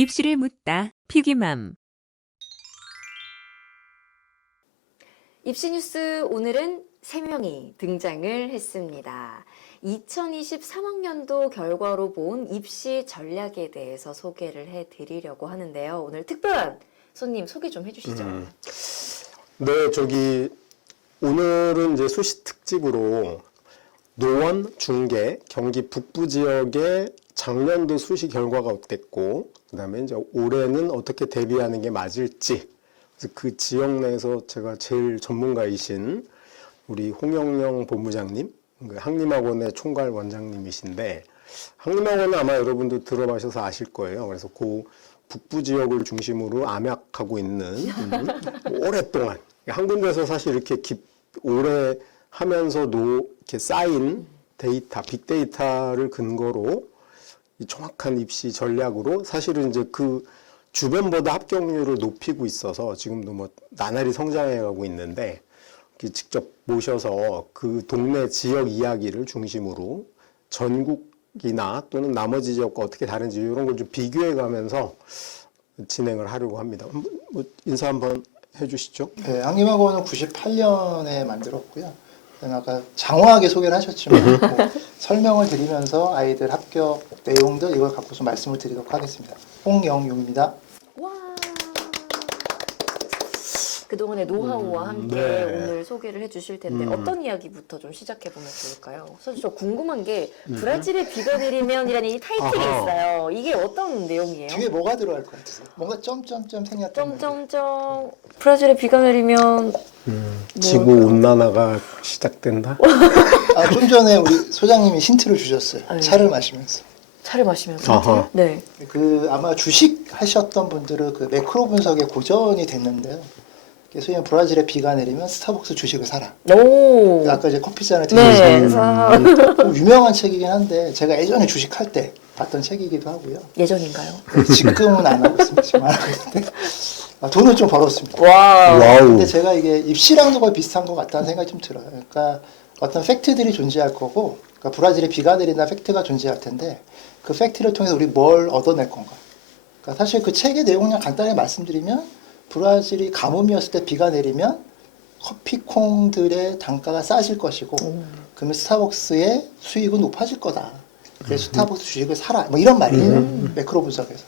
입시를 묻다 피기맘. 입시뉴스 오늘은 3명이 등장을 했습니다. 2023학년도 결과로 본 입시 전략에 대해서 소개를 해드리려고 하는데요. 오늘 특별한 손님 소개 좀 해주시죠. 네, 오늘은 이제 수시 특집으로 노원, 중계, 경기 북부 지역의 작년도 수시 결과가 어땠고, 그다음에 이제 올해는 어떻게 대비하는 게 맞을지, 그래서 그 지역 내에서 제가 제일 전문가이신 우리 홍영영 본부장님, 한림학원의 총괄 원장님이신데, 한림학원은 아마 여러분도 들어보셔서 아실 거예요. 그래서 그 북부 지역을 중심으로 암약하고 있는 오랫동안 한 군데서 사실 이렇게 오래 하면서도 이렇게 쌓인 데이터, 빅데이터를 근거로 이 정확한 입시 전략으로 사실은 이제 그 주변보다 합격률을 높이고 있어서 지금도 뭐 나날이 성장해가고 있는데 직접 모셔서 그 동네 지역 이야기를 중심으로 전국이나 또는 나머지 지역과 어떻게 다른지 이런 걸 좀 비교해 가면서 진행을 하려고 합니다. 뭐 인사 한번 해주시죠. 네, 한림학원은 98년에 만들었고요. 아까 장황하게 소개를 하셨지만 뭐 설명을 드리면서 아이들 합격 내용들 이걸 갖고서 말씀을 드리도록 하겠습니다. 홍영유입니다. 와. 그동안의 노하우와 함께 네. 오늘 소개를 해주실 텐데 어떤 이야기부터 좀 시작해보면 좋을까요? 사실 저 궁금한 게 브라질에 비가 내리면이라는 이 타이틀이 있어요. 이게 어떤 내용이에요? 뒤에 뭐가 들어갈 것 같으세요? 뭔가 점점점 생략된 점점점 브라질에 비가 내리면 지구 온난화가 시작된다. 좀 전에 우리 소장님이 힌트를 주셨어요. 네. 차를 마시면서. 차를 마시면서 아하. 네. 아마 주식 하셨던 분들은 그 매크로 분석에 고전이 됐는데요. 소위 브라질에 비가 내리면 스타벅스 주식을 사라. 오. 아까 이제 커피잔을 네. 드셨어요. 유명한 책이긴 한데 제가 예전에 주식할 때 봤던 책이기도 하고요. 예전인가요? 지금은 안 하고 있습니다. 지금 안 하고 있는데 돈을 좀 벌었습니다. 와. 와우. 근데 제가 이게 입시랑도 거의 비슷한 것 같다는 생각이 좀 들어요. 그러니까 어떤 팩트들이 존재할 거고, 그러니까 브라질에 비가 내린다 팩트가 존재할 텐데 그 팩트를 통해서 우리 뭘 얻어낼 건가. 그러니까 사실 그 책의 내용을 그냥 간단히 말씀드리면 브라질이 가뭄이었을 때 비가 내리면 커피콩들의 단가가 싸질 것이고, 그러면 스타벅스의 수익은 높아질 거다. 그래서 스타벅스 주식을 사라. 뭐 이런 말이에요. 매크로 분석에서.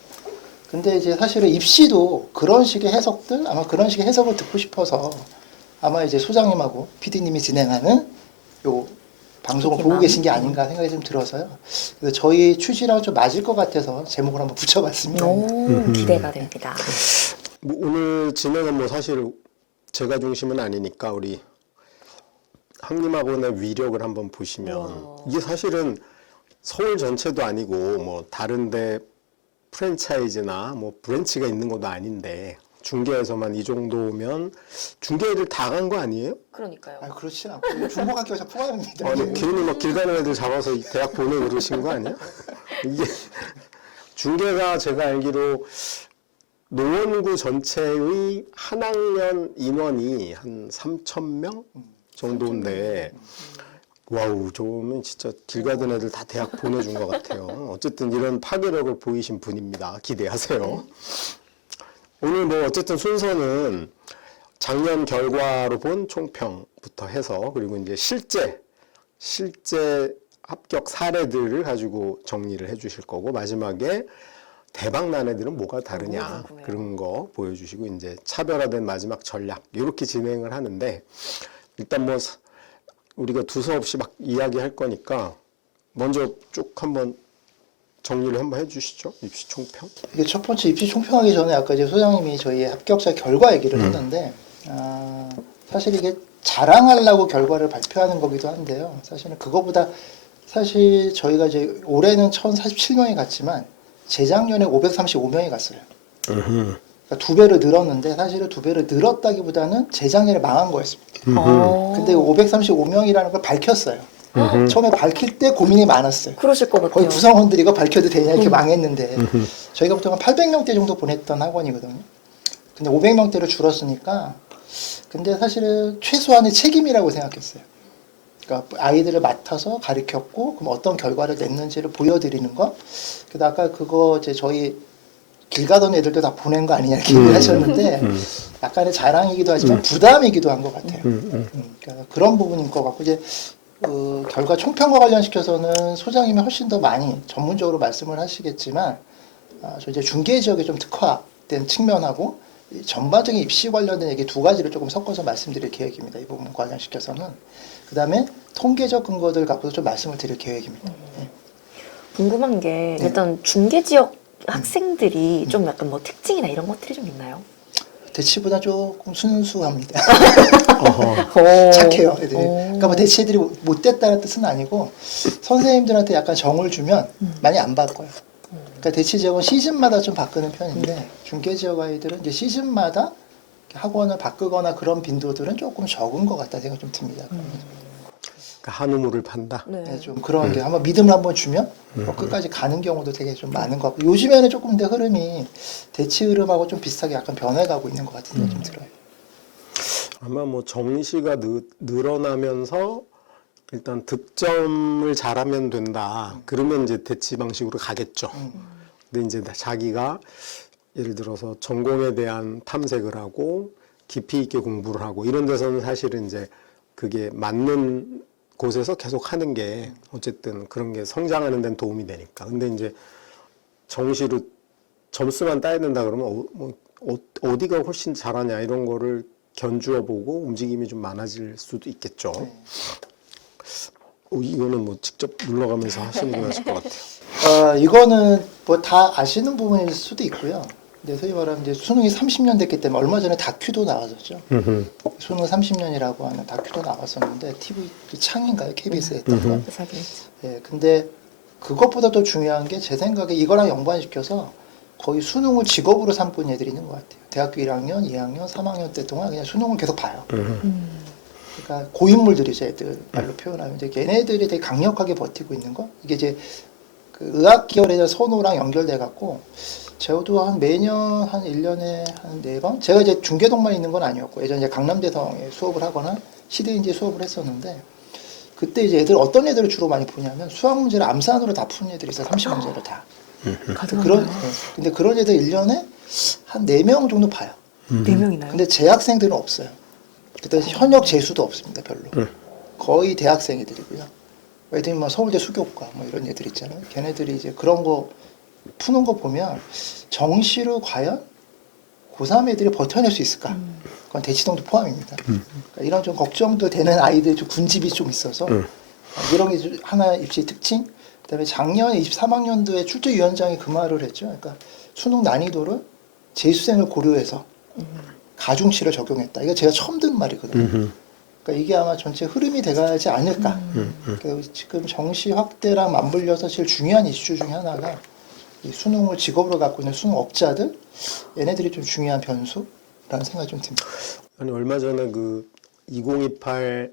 근데 이제 사실은 입시도 그런 식의 해석들, 아마 그런 식의 해석을 듣고 싶어서 아마 이제 소장님하고 PD님이 진행하는 요 방송을 보고 계신 게 아닌가 생각이 좀 들어서요. 그래서 저희 취지랑 좀 맞을 것 같아서 제목을 한번 붙여봤습니다. 오, 기대가 됩니다. 뭐 오늘 진행은 뭐 사실 제가 중심은 아니니까 우리 한림학원의 위력을 한번 보시면 와. 이게 사실은 서울 전체도 아니고 뭐 다른데 프랜차이즈나 뭐 브랜치가 있는 것도 아닌데 중계에서만 이 정도면 중계를 다 간 거 아니에요? 그러니까요. 아, 그렇진 않고 중고학교에서 포함입니다. 아니 괜히 막 길 가는 애들 잡아서 대학 보내고 그러신 거 아니야? 이게 중계가 제가 알기로 노원구 전체의 한 학년 인원이 한 3,000명 정도인데 와우, 저면 진짜 길 가던 애들 다 대학 보내준 것 같아요. 어쨌든 이런 파괴력을 보이신 분입니다. 기대하세요. 오늘 뭐 어쨌든 순서는 작년 결과로 본 총평부터 해서 그리고 이제 실제 합격 사례들을 가지고 정리를 해주실 거고 마지막에 대박난 애들은 뭐가 다르냐 그런 거 보여주시고 이제 차별화된 마지막 전략 이렇게 진행을 하는데 일단 뭐 우리가 두서없이 막 이야기할 거니까 먼저 쭉 한번 정리를 한번 해주시죠. 입시 총평. 이게 첫 번째 입시 총평하기 전에 아까 이제 소장님이 저희 합격자 결과 얘기를 했는데 사실 이게 자랑하려고 결과를 발표하는 거기도 한데요. 사실은 그거보다 사실 저희가 이제 올해는 1,047명이 갔지만 재작년에 535명이 갔어요. 그러니까 2배로 늘었는데 사실은 2배로 늘었다기보다는 재작년에 망한 거였습니다. 근데 535명이라는 걸 밝혔어요. 처음에 밝힐 때 고민이 많았어요. 그러실 것 같아요. 거의 구성원들이 이거 밝혀도 되냐 이렇게 망했는데 저희가 보통 한 800명대 정도 보냈던 학원이거든요. 근데 500명대로 줄었으니까 근데 사실은 최소한의 책임이라고 생각했어요. 그러니까 아이들을 맡아서 가르쳤고 그럼 어떤 결과를 냈는지를 보여드리는 것. 그래서 아까 그거 이제 저희 길 가던 애들도 다 보낸 거 아니냐 이렇게 얘기를 하셨는데 약간의 자랑이기도 하지만 부담이기도 한 것 같아요. 그러니까 그런 부분인 것 같고 이제 그 결과 총평과 관련시켜서는 소장님이 훨씬 더 많이 전문적으로 말씀을 하시겠지만 저 이제 중개 지역에 좀 특화된 측면하고 이 전반적인 입시 관련된 얘기 두 가지를 조금 섞어서 말씀드릴 계획입니다. 이 부분 관련시켜서는 그다음에 통계적 근거들 갖고도 좀 말씀을 드릴 계획입니다. 궁금한 게 네. 일단 중계 지역 학생들이 좀 약간 뭐 특징이나 이런 것들이 좀 있나요? 대치보다 조금 순수합니다. 어허. 착해요, 애들이. 그러니까 뭐 대치 애들이 못됐다는 뜻은 아니고 선생님들한테 약간 정을 주면 많이 안 바꿔요. 그러니까 대치 지역은 시즌마다 좀 바꾸는 편인데 중계 지역 아이들은 이제 시즌마다 학원을 바꾸거나 그런 빈도들은 조금 적은 것 같다는 생각이 좀 듭니다. 그러니까 한우물을 판다. 네, 좀 그런 게 한번 믿음을 한번 주면 뭐 끝까지 가는 경우도 되게 좀 많은 것 같고 요즘에는 조금 더 흐름이 대치 흐름하고 좀 비슷하게 약간 변해가고 있는 것 같은 생각이 좀 들어요. 아마 뭐 정시가 늘어나면서 일단 득점을 잘하면 된다. 그러면 이제 대치 방식으로 가겠죠. 근데 이제 자기가 예를 들어서 전공에 대한 탐색을 하고 깊이 있게 공부를 하고 이런 데서는 사실은 이제 그게 맞는 곳에서 계속 하는 게 어쨌든 그런 게 성장하는 데는 도움이 되니까. 근데 이제 정시로 점수만 따야 된다 그러면 어디가 훨씬 잘하냐 이런 거를 견주어 보고 움직임이 좀 많아질 수도 있겠죠. 이거는 뭐 직접 눌러가면서 하시는 게 맞을 것 같아요. 이거는 뭐 다 아시는 부분일 수도 있고요. 근데 소위 말하면 이제 수능이 30년 됐기 때문에 얼마 전에 다큐도 나왔었죠. 수능 30년이라고 하는 다큐도 나왔었는데 TV 그 창인가요? KBS에 했던 거. 예, 근데 그것보다 더 중요한 게 제 생각에 이거랑 연관시켜서 거의 수능을 직업으로 삼고 애들이 있는 것 같아요. 대학교 1학년, 2학년, 3학년 때 동안 그냥 수능을 계속 봐요. 그러니까 고인물들이죠, 애들 말로 표현하면. 이제 걔네들이 되게 강력하게 버티고 있는 거. 이게 이제 그 의학 계열에 대한 선호랑 연결돼 갖고 저도 한 매년 한 1년에 한 4번? 제가 이제 중계동만 있는 건 아니었고 예전에 이제 강남대성에 수업을 하거나 시대인지 수업을 했었는데 그때 이제 어떤 애들을 주로 많이 보냐면 수학 문제를 암산으로 다 푸는 애들이 있어요. 30문제를 다. 근데 그런 애들 1년에 한 4명 정도 봐요. 4명이나요? 근데 재학생들은 없어요. 그때 현역 재수도 없습니다, 별로. 거의 대학생 애들이고요. 애들이 뭐 서울대 수교과 뭐 이런 애들 있잖아요. 걔네들이 이제 그런 거 푸는 거 보면 정시로 과연 고3 애들이 버텨낼 수 있을까? 그건 대치동도 포함입니다. 그러니까 이런 좀 걱정도 되는 아이들 좀 군집이 좀 있어서 이런 게 좀 하나 입시 특징. 그다음에 작년에 23학년도에 출제위원장이 그 말을 했죠. 그러니까 수능 난이도를 재수생을 고려해서 가중치를 적용했다. 이거 제가 처음 듣는 말이거든요. 그러니까 이게 아마 전체 흐름이 돼가지 않을까. 그러니까 지금 정시 확대랑 맞물려서 제일 중요한 이슈 중에 하나가 이 수능을 직업으로 갖고 있는 수능업자들 얘네들이 좀 중요한 변수라는 생각이 좀 듭니다. 아니 얼마 전에 그 2028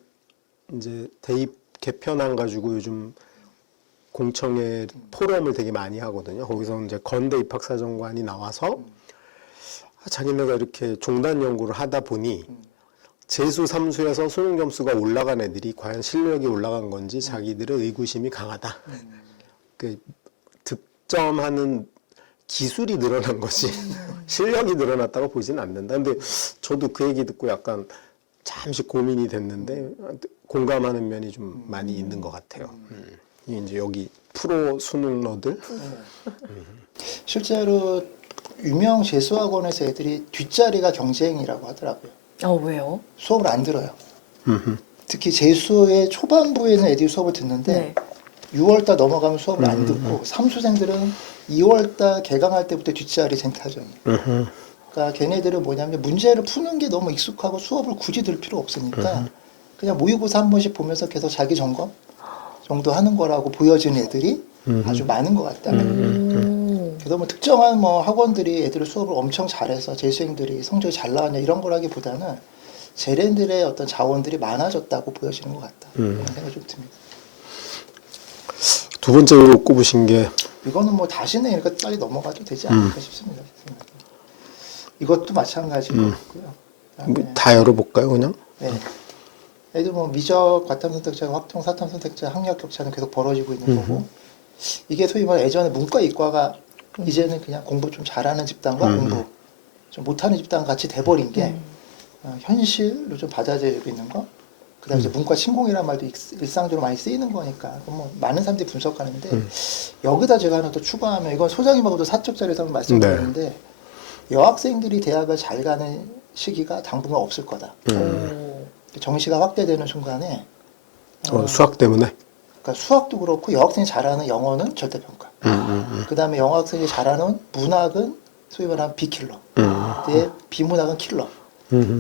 이제 대입 개편안 가지고 요즘 공청회 포럼을 되게 많이 하거든요. 거기서 이제 건대 입학사정관이 나와서 자기네가 이렇게 종단 연구를 하다 보니 재수 삼수에서 수능 점수가 올라간 애들이 과연 실력이 올라간 건지 자기들의 의구심이 강하다. 그 득점하는 기술이 늘어난 거지 실력이 늘어났다고 보지는 않는다. 근데 저도 그 얘기 듣고 약간 잠시 고민이 됐는데 공감하는 면이 좀 많이 있는 것 같아요. 이게 이제 여기 프로 수능러들 실제로 유명 재수학원에서 애들이 뒷자리가 경쟁이라고 하더라고요. 왜요? 수업을 안 들어요. 특히 재수의 초반부에는 애들이 수업을 듣는데 6월달 넘어가면 수업을 안 듣고 삼수생들은 2월달 개강할 때부터 뒷자리 쟁탈전이에요. 그러니까 걔네들은 뭐냐면 문제를 푸는 게 너무 익숙하고 수업을 굳이 들 필요 없으니까 그냥 모의고사 한 번씩 보면서 계속 자기 점검 정도 하는 거라고 보여지는 애들이 아주 많은 것 같다. 그래서 뭐 특정한 뭐 학원들이 애들을 수업을 엄청 잘해서 재수생들이 성적이 잘 나왔냐 이런 거라기보다는 쟤네들의 어떤 자원들이 많아졌다고 보여지는 것 같다. 그런 생각이 좀 듭니다. 두 번째로 꼽으신 게 이거는 뭐 다시는 이렇게 빨리 넘어가도 되지 않을까 싶습니다. 이것도 마찬가지일 것 같고요. 뭐 다 열어볼까요, 그냥? 네. 애들 뭐 미적 과탐 선택자, 확통 사탐 선택자, 학력 격차는 계속 벌어지고 있는 거고 이게 소위 말해 예전에 문과 이과가 이제는 그냥 공부 좀 잘하는 집단과 공부 좀 못하는 집단 같이 돼버린 게 현실로 좀 받아들이고 있는 거. 그다음에 이제 문과 신공이라는 말도 일상적으로 많이 쓰이는 거니까 뭐 많은 사람들이 분석하는데 여기다 제가 하나 더 추가하면 이건 소장님하고도 사적 자리에서 한번 말씀드렸는데 여학생들이 대학을 잘 가는 시기가 당분간 없을 거다. 정시가 확대되는 순간에 수학 때문에. 그러니까 수학도 그렇고 여학생이 잘하는 영어는 절대평가. 그다음에 영어학생이 잘하는 문학은 소위 말하는 비킬러. 근데 비문학은 킬러.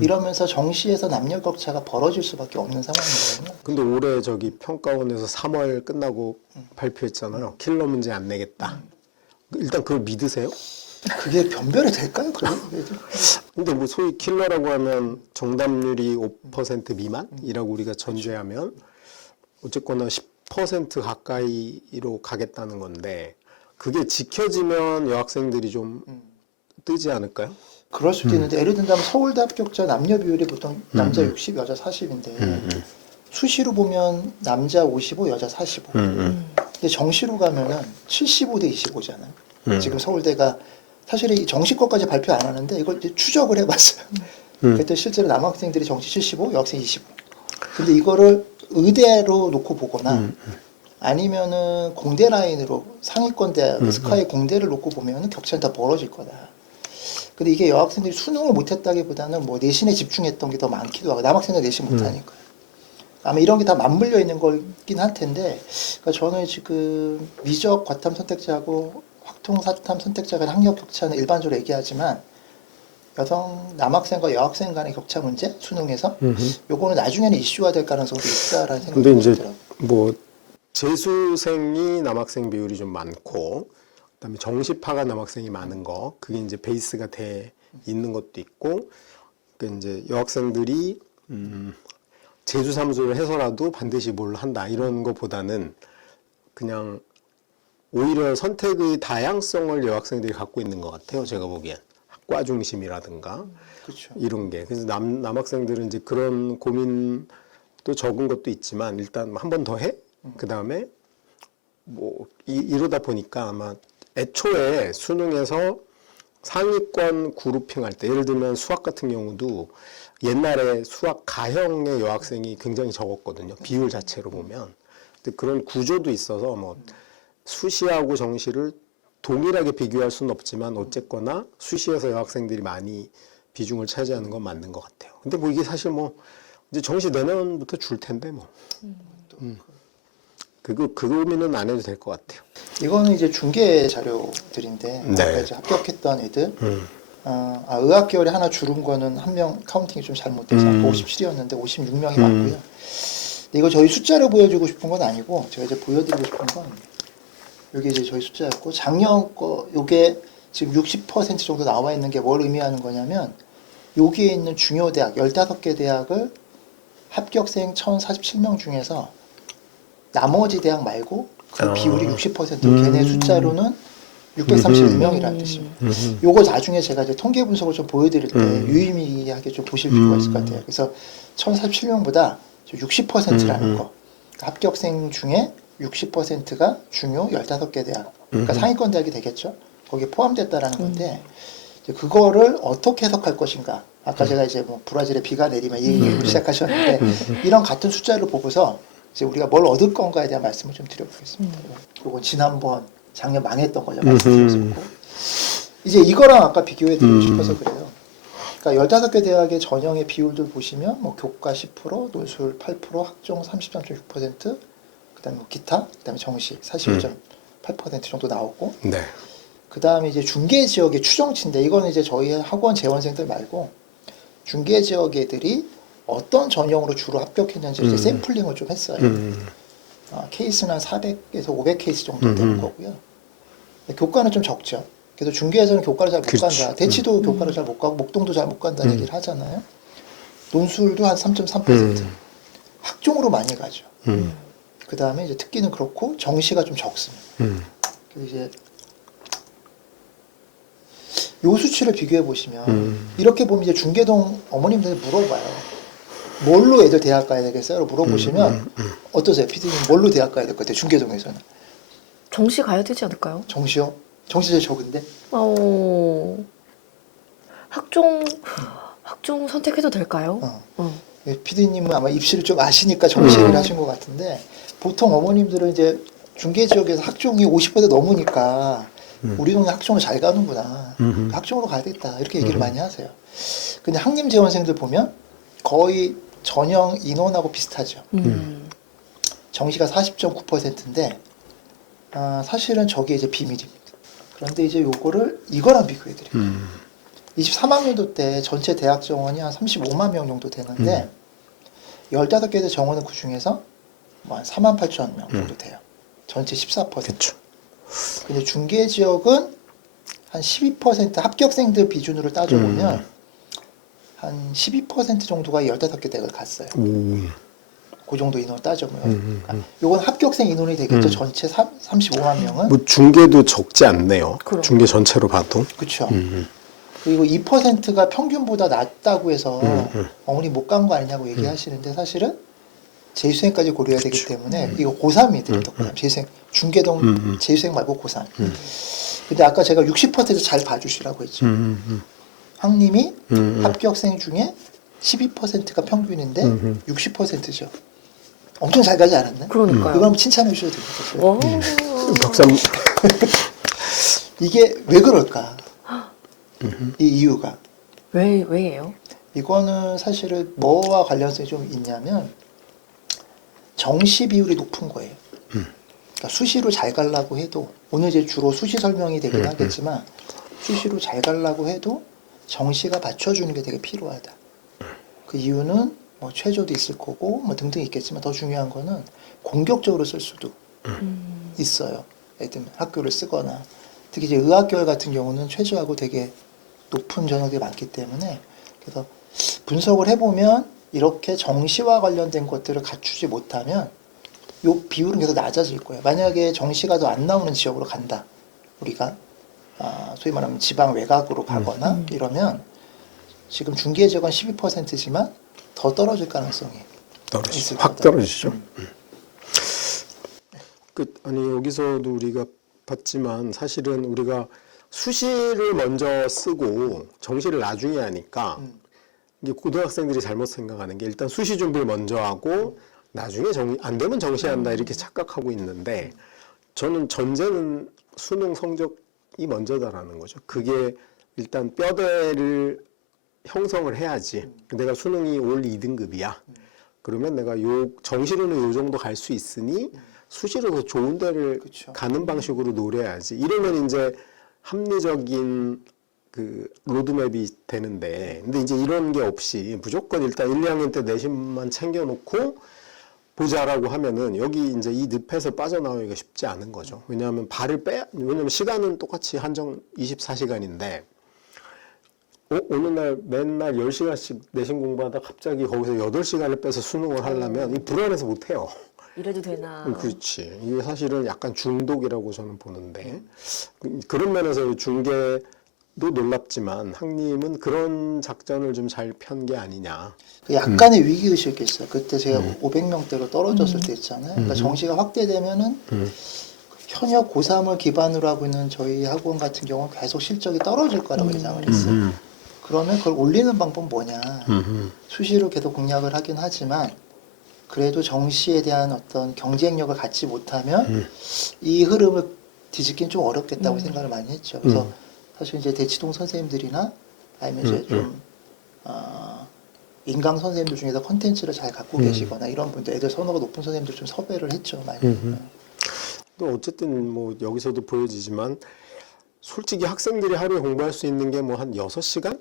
이러면서 정시에서 남녀 격차가 벌어질 수밖에 없는 상황이거든요. 근데 올해 저기 평가원에서 3월 끝나고 발표했잖아요. 킬러 문제 안 내겠다. 일단 그걸 믿으세요? 그게 변별이 될까요? 그러면? 근데 뭐 소위 킬러라고 하면 정답률이 5% 미만이라고 우리가 전제하면 어쨌거나 10% 가까이로 가겠다는 건데 그게 지켜지면 여학생들이 좀 뜨지 않을까요? 그럴 수도 있는데 예를 든다면 서울대 합격자 남녀 비율이 보통 남자 60, 여자 40인데 수시로 보면 남자 55, 여자 45. 근데 정시로 가면은 75대 25잖아요. 지금 서울대가 사실 이 정시 것까지 발표 안 하는데 이걸 이제 추적을 해봤어요. 그때 실제로 남학생들이 정시 75, 여학생 25. 근데 이거를 의대로 놓고 보거나 아니면은 공대 라인으로 상위권 대학 스카이 공대를 놓고 보면은 격차는 다 벌어질 거다. 근데 이게 여학생들이 수능을 못했다기보다는 뭐 내신에 집중했던 게 더 많기도 하고 남학생들 내신 못하니까 아마 이런 게 다 맞물려 있는 거긴 할 텐데 그러니까 저는 지금 미적 과탐 선택자하고 확통 사탐 선택자 간의 학력 격차는 일반적으로 얘기하지만 여성 남학생과 여학생 간의 격차 문제 수능에서 요거는 나중에는 이슈화 될 가능성도 있다라는 생각이 근데 이제 들어요. 뭐 재수생이 남학생 비율이 좀 많고 그다음에 정시파가 남학생이 많은 거 그게 이제 베이스가 돼 있는 것도 있고 그 이제 여학생들이 재수 삼수를 해서라도 반드시 뭘 한다 이런 것보다는 그냥 오히려 선택의 다양성을 여학생들이 갖고 있는 것 같아요. 제가 보기엔 과 중심이라든가 그렇죠. 이런 게 그래서 남학생들은 이제 그런 고민도 적은 것도 있지만 일단 한 번 더 해? 그 다음에 뭐 이러다 보니까 아마 애초에 수능에서 상위권 그룹핑 할 때 예를 들면 수학 같은 경우도 옛날에 수학 가형의 여학생이 굉장히 적었거든요. 비율 자체로 보면. 근데 그런 구조도 있어서 뭐 수시하고 정시를 동일하게 비교할 수는 없지만 어쨌거나 수시에서 여학생들이 많이 비중을 차지하는 건 맞는 것 같아요. 근데 뭐 이게 사실 뭐 이제 정시 내년부터 줄 텐데 뭐. 그 고민은 안 해도 될 것 같아요. 이거는 이제 중개 자료들인데 네. 아까 이제 합격했던 애들 의학 계열에 하나 줄은 거는 한 명 카운팅이 좀 잘못돼서 57이었는데 56명이 왔고요. 이거 저희 숫자로 보여주고 싶은 건 아니고 제가 이제 보여드리고 싶은 건 여기 이제 저희 숫자였고 작년 거 요게 지금 60% 정도 나와 있는 게 뭘 의미하는 거냐면 여기에 있는 중요 대학 15개 대학을 합격생 1,047명 중에서 나머지 대학 말고 그 비율이 60%로 걔네 숫자로는 631명이라는 뜻입니다. 요거 나중에 제가 이제 통계 분석을 좀 보여드릴 때 유의미하게 좀 보실 필요가 있을 것 같아요. 그래서 1,047명보다 60%라는 거. 합격생 중에 60%가 중요 15개 대학. 그러니까 상위권 대학이 되겠죠. 거기에 포함됐다라는 건데 이제 그거를 어떻게 해석할 것인가. 아까 제가 이제 뭐 브라질에 비가 내리면 이 얘기를 시작하셨는데 이런 같은 숫자를 보고서 이제 우리가 뭘 얻을 건가에 대한 말씀을 좀 드려보겠습니다. 이건 지난번 작년 망했던 거죠. 말씀드렸었고 이제 이거랑 아까 비교해드리고 싶어서 그래요. 그러니까 15개 대학의 전형의 비율들 보시면 뭐 교과 10%, 논술 8%, 학종 33.6%, 그다음에 뭐 기타, 그다음에 정시 41.8% 정도 나오고, 네. 그다음에 이제 중계 지역의 추정치인데 이거는 이제 저희 학원 재원생들 말고 중계 지역 애들이 어떤 전형으로 주로 합격했는지 이제 샘플링을 좀 했어요. 케이스는 한 400에서 500 케이스 정도 되는 거고요. 교과는 좀 적죠. 그래서 중계에서는 교과를 잘 못 간다. 대치도 교과를 잘 못 가고 목동도 잘 못 간다는 얘기를 하잖아요. 논술도 한 3.3%. 학종으로 많이 가죠. 그 다음에 이제 특기는 그렇고 정시가 좀 적습니다. 그래서 이제 요 수치를 비교해 보시면 이렇게 보면 이제 중계동 어머님들이 물어봐요. 뭘로 애들 대학 가야 되겠어요? 물어보시면 어떠세요? PD님 뭘로 대학 가야 될 것 같아요? 중계동에서는. 정시 가야 되지 않을까요? 정시요? 정시 제일 적은데. 학종 선택해도 될까요? PD님은 아마 입시를 좀 아시니까 정시를 하신 것 같은데 보통 어머님들은 이제 중계 지역에서 학종이 50% 넘으니까 우리 동네 학종을 잘 가는구나. 학종으로 가야겠다. 이렇게 얘기를 많이 하세요. 근데 학림 재원생들 보면 거의 전형 인원하고 비슷하죠. 정시가 40.9%인데 사실은 저게 이제 비밀입니다. 그런데 이제 요거를 이거랑 비교해 드릴게요. 23학년도 때 전체 대학 정원이 한 35만 명 정도 되는데 15개 정원은 그 중에서 뭐 한 4만 8천 명 정도 돼요. 전체 14%. 그렇죠. 근데 중계 지역은 한 12% 합격생들 비준으로 따져보면 한 12% 정도가 15개 대학을 갔어요. 그 정도 인원 따져보면. 요건 합격생 인원이 되겠죠. 전체 35만 명은. 뭐 중계도 적지 않네요. 그럼. 중계 전체로 봐도. 그렇죠. 그리고 2%가 평균보다 낮다고 해서 어머니 못 간 거 아니냐고 얘기하시는데 사실은 재수생까지 고려해야 되기 때문에 이거 고3이 됩니다. 고3. 재수생 중계동 재수생 말고 고3. 근데 아까 제가 60% 잘 봐주시라고 했죠. 학님이 합격생 중에 12%가 평균인데 60%죠. 엄청 잘 가지 않았나요? 그러니까요. 이거 한번 칭찬해 주셔도 됩니다. 와. 박사님. 이게 왜 그럴까? 이 이유가. 왜예요? 이거는 사실은 뭐와 관련성이 좀 있냐면 정시 비율이 높은 거예요. 그러니까 수시로 잘 가려고 해도 오늘 이제 주로 수시 설명이 되긴 하겠지만 수시로 잘 가려고 해도 정시가 받쳐주는 게 되게 필요하다. 그 이유는 뭐 최저도 있을 거고 뭐 등등 있겠지만 더 중요한 거는 공격적으로 쓸 수도 있어요. 예를 들면 학교를 쓰거나 특히 이제 의학계열 같은 경우는 최저하고 되게 높은 전형들이 많기 때문에 그래서 분석을 해보면 이렇게 정시와 관련된 것들을 갖추지 못하면 요 비율은 계속 낮아질 거예요. 만약에 정시가 더 안 나오는 지역으로 간다. 우리가 소위 말하면 지방 외곽으로 가거나 이러면 지금 중계 지역은 12%지만 더 떨어질 가능성이 떨어지죠. 있을 확 거다. 떨어지죠. 아니 여기서도 우리가 봤지만 사실은 우리가 수시를 먼저 쓰고 정시를 나중에 하니까 이게 고등학생들이 잘못 생각하는 게 일단 수시 준비를 먼저 하고 나중에 안 되면 정시한다 이렇게 착각하고 있는데 저는 전제는 수능 성적이 먼저다라는 거죠. 그게 일단 뼈대를 형성을 해야지. 내가 수능이 올 2등급이야. 그러면 내가 정시로는 요 정도 갈 수 있으니 수시로 더 좋은 데를 그쵸. 가는 방식으로 노려야지. 이러면 이제 합리적인 그 로드맵이 되는데, 근데 이제 이런 게 없이 무조건 일단 1, 2학년 때 내신만 챙겨놓고 보자라고 하면은 여기 이제 이 늪에서 빠져나오기가 쉽지 않은 거죠. 왜냐하면 왜냐면 시간은 똑같이 한정 24시간인데, 어느 날 맨날 10시간씩 내신 공부하다 갑자기 거기서 8시간을 빼서 수능을 하려면 이 불안해서 못해요. 이래도 되나? 그렇지. 이게 사실은 약간 중독이라고 저는 보는데 그런 면에서 중계도 놀랍지만 학님은 그런 작전을 좀 잘 편 게 아니냐. 약간의 위기의식이 있어요. 그때 제가 500명대로 떨어졌을 때 있잖아요. 그러니까 정시가 확대되면은 현역 고3을 기반으로 하고 있는 저희 학원 같은 경우는 계속 실적이 떨어질 거라고 예상을 했어요. 그러면 그걸 올리는 방법은 뭐냐. 수시로 계속 공략을 하긴 하지만 그래도 정시에 대한 어떤 경쟁력을 갖지 못하면 이 흐름을 뒤집기는 좀 어렵겠다고 생각을 많이 했죠. 그래서 사실 이제 대치동 선생님들이나 아니면 이제 좀 인강 선생님들 중에서 컨텐츠를 잘 갖고 계시거나 이런 분들, 애들 선호가 높은 선생님들 좀 섭외를 했죠, 많이. 또 어쨌든 뭐 여기서도 보여지지만 솔직히 학생들이 하루에 공부할 수 있는 게 뭐 한 6시간?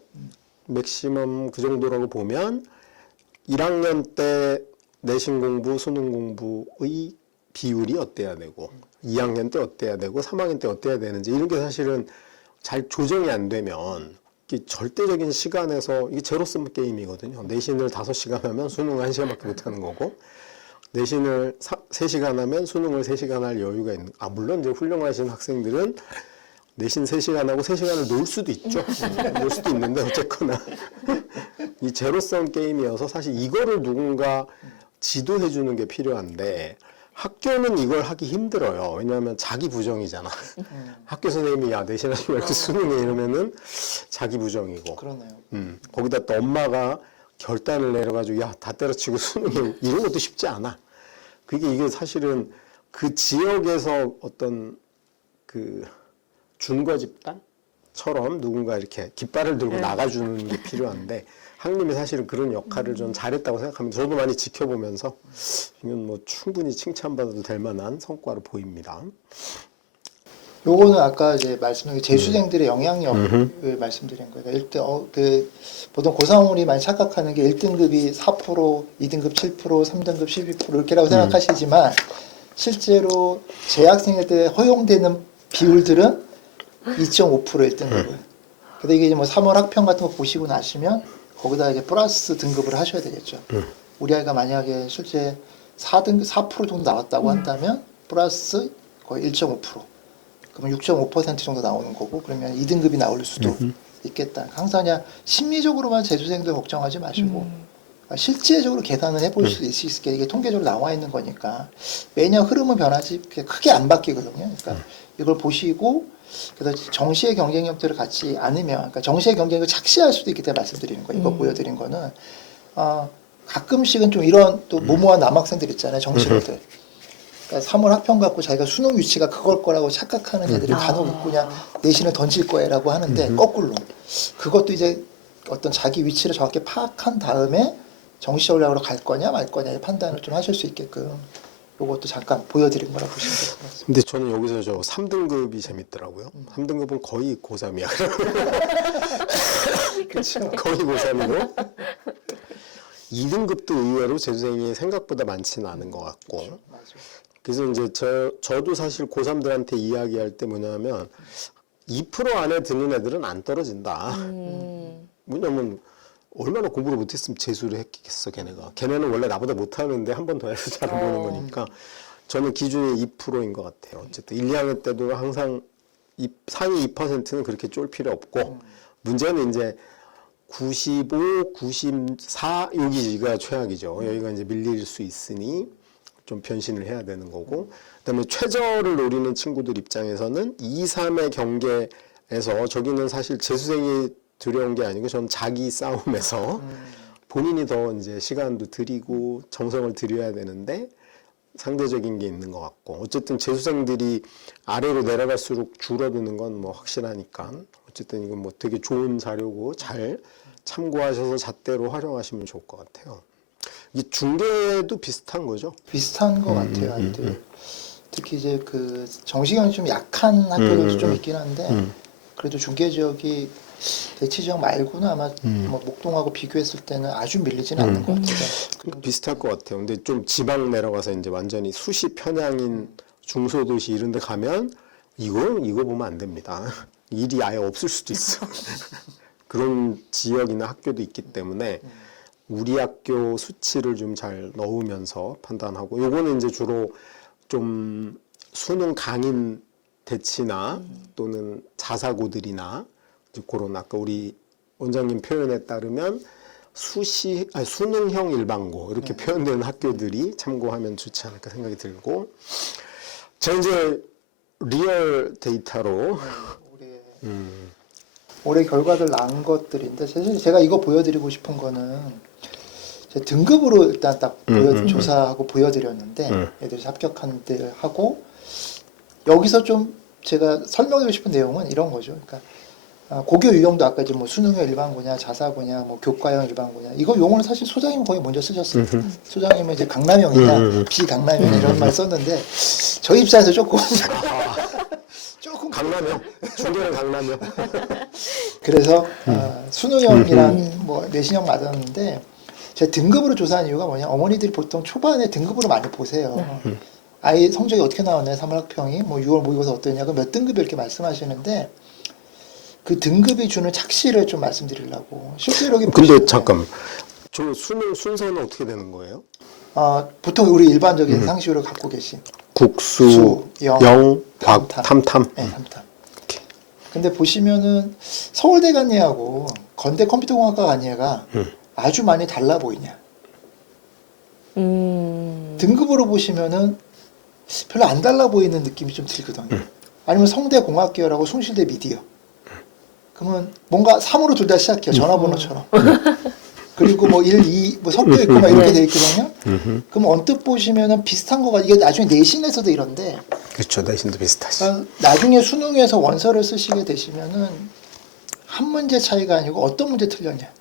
맥시멈 그 정도라고 보면 1학년 때 내신 공부, 수능 공부의 비율이 어때야 되고 2학년 때 어때야 되고 3학년 때 어때야 되는지 이런 게 사실은 잘 조정이 안 되면 이게 절대적인 시간에서 이게 제로섬 게임이거든요. 내신을 5시간 하면 수능을 1시간밖에 못 하는 거고 내신을 3시간 하면 수능을 3시간 할 여유가 있는 물론 이제 훌륭하신 학생들은 내신 3시간 하고 3시간을 놀 수도 있죠. 놀 수도 있는데 어쨌거나 이 제로섬 게임이어서 사실 이거를 누군가 지도해 주는 게 필요한데 학교는 이걸 하기 힘들어요. 왜냐하면 자기 부정이잖아. 학교 선생님이 야 내신하지 말고 수능해 이러면은 자기 부정이고. 그러네요. 거기다 또 엄마가 결단을 내려가지고 야 다 때려치고 수능해 이런 것도 쉽지 않아. 이게 사실은 그 지역에서 어떤 그 준거 집단처럼 누군가 이렇게 깃발을 들고 나가주는 게 필요한데 학님이 사실은 그런 역할을 좀 잘했다고 생각합니다. 저도 많이 지켜보면서 이건 뭐 충분히 칭찬받아도 될 만한 성과로 보입니다. 요거는 아까 이제 말씀드린 재수생들의 영향력을 말씀드린 거예요. 일단 보통 고사원이 많이 착각하는 게 1등급이 4%, 2등급 7%, 3등급 12% 이렇게라고 생각하시지만 실제로 재학생일 때 허용되는 비율들은 2.5% 1등급은. 근데 이게 이제 뭐 3월 학평 같은 거 보시고 나시면 거기다 이제 플러스 등급을 하셔야 되겠죠. 우리 아이가 만약에 실제 4% 정도 나왔다고 한다면 플러스 거의 1.5%. 그러면 6.5% 정도 나오는 거고 그러면 2등급이 나올 수도 있겠다. 항상 그냥 심리적으로만 재수생들 걱정하지 마시고 실제적으로 계산을 해볼 수 있게 이게 통계적으로 나와 있는 거니까 매년 흐름은 변하지 크게 안 바뀌거든요. 그러니까 이걸 보시고 그래서 정시의 경쟁력들을 갖지 않으면 그러니까 정시의 경쟁력을 착시할 수도 있기 때문에 말씀드리는 거예요. 이거 보여드린 거는 가끔씩은 좀 이런 또 모모한 남학생들 있잖아요. 정시로들. 그러니까 3월 학평 갖고 자기가 수능 유치가 그걸 거라고 착각하는 애들이 간혹 있고 그냥 내신을 던질 거야라고 하는데 거꾸로 그것도 이제 어떤 자기 위치를 정확히 파악한 다음에 정시 전략으로 갈 거냐 말 거냐의 판단을 좀 하실 수 있게끔 요것도 잠깐 보여드린 거라고 보시면 될 것 같습니다. 근데 저는 여기서 저 3등급이 재밌더라고요. 3등급은 거의 고3이야. 그렇죠. 거의 고3이고 2등급도 의외로 재수생이 생각보다 많지는 않은 것 같고 맞아요. 그래서 이제 저도 사실 고3들한테 이야기할 때 뭐냐면 2% 안에 드는 애들은 안 떨어진다. 뭐냐면 얼마나 공부를 못했으면 재수를 했겠어 걔네가. 걔네는 원래 나보다 못하는데 한 번 더 해서 잘 보는 거니까 저는 기준이 2%인 것 같아요. 어쨌든 1, 2학년 때도 항상 상위 2%는 그렇게 쫄 필요 없고 문제는 이제 95, 94 여기가 최악이죠. 여기가 이제 밀릴 수 있으니 좀 변신을 해야 되는 거고 그다음에 최저를 노리는 친구들 입장에서는 2, 3의 경계에서 저기는 사실 재수생이 두려운 게 아니고 저는 자기 싸움에서 본인이 더 이제 시간도 들이고 정성을 들여야 되는데 상대적인 게 있는 것 같고 어쨌든 재수생들이 아래로 내려갈수록 줄어드는 건 뭐 확실하니까 어쨌든 이건 뭐 되게 좋은 자료고 잘 참고하셔서 잣대로 활용하시면 좋을 것 같아요. 이 중계도 비슷한 거죠? 비슷한 것 같아요, 아이들. 특히 이제 그 정시경이 좀 약한 학교들도 좀 있긴 한데 그래도 중계 지역이 대치 지역 말고는 아마 뭐 목동하고 비교했을 때는 아주 밀리지는 않는 것 같아요. 비슷할 것 같아요. 근데 좀 지방 내려가서 이제 완전히 수시 편향인 중소도시 이런 데 가면 이거 보면 안 됩니다. 일이 아예 없을 수도 있어. 그런 지역이나 학교도 있기 때문에 우리 학교 수치를 좀 잘 넣으면서 판단하고 요거는 이제 주로 좀 수능 강인 대치나 또는 자사고들이나 그런 아까 우리 원장님 표현에 따르면 수능형 일반고 이렇게 표현되는 학교들이 참고하면 좋지 않을까 생각이 들고 자 이제 리얼 데이터로 올해 결과들 난 것들인데 사실 제가 이거 보여드리고 싶은 거는 제 등급으로 일단 딱 조사하고 보여드렸는데 애들이 합격한 데 하고 여기서 좀 제가 설명하고 싶은 내용은 이런 거죠. 그러니까 고교 유형도 아까 이제 뭐 수능형 일반고냐 자사고냐 뭐 교과형 일반고냐 이거 용어는 사실 소장님은 거의 먼저 쓰셨어요. 소장님은 이제 강남형이냐 비강남형 이런 말 썼는데 저희 입장에서 조금 강남형 중계는 강남형 그래서 수능형이랑 뭐 내신형 맞았는데 제가 등급으로 조사한 이유가 뭐냐 어머니들이 보통 초반에 등급으로 많이 보세요. 아이 성적이 어떻게 나왔나요? 3월 학평이 뭐 6월 모의고사 어떠냐 그럼 몇 등급이 이렇게 말씀하시는데 그 등급이 주는 착시를 좀 말씀드리려고 실제로 근데 잠깐 저 수능 순서는 어떻게 되는 거예요? 보통 우리 일반적인 상식으로 갖고 계신 국수, 영, 과, 탐탐. 네, 탐탐. 근데 보시면은 서울대 간예하고 건대 컴퓨터공학과 간예가 아주 많이 달라 보이냐. 등급으로 보시면은 별로 안 달라 보이는 느낌이 좀 들거든요. 아니면 성대공학계열하고 숭실대 미디어. 그러면 뭔가 3으로 둘 다 시작해요. 전화번호처럼. 그리고 뭐 1, 2, 뭐 섞여 있고 막 이렇게 돼 있거든요. 그럼 언뜻 보시면은 비슷한 거가 이게 나중에 내신에서도 이런데. 그렇죠. 내신도 비슷하시. 그러니까 나중에 수능에서 원서를 쓰시게 되시면은 한 문제 차이가 아니고 어떤 문제 틀렸냐.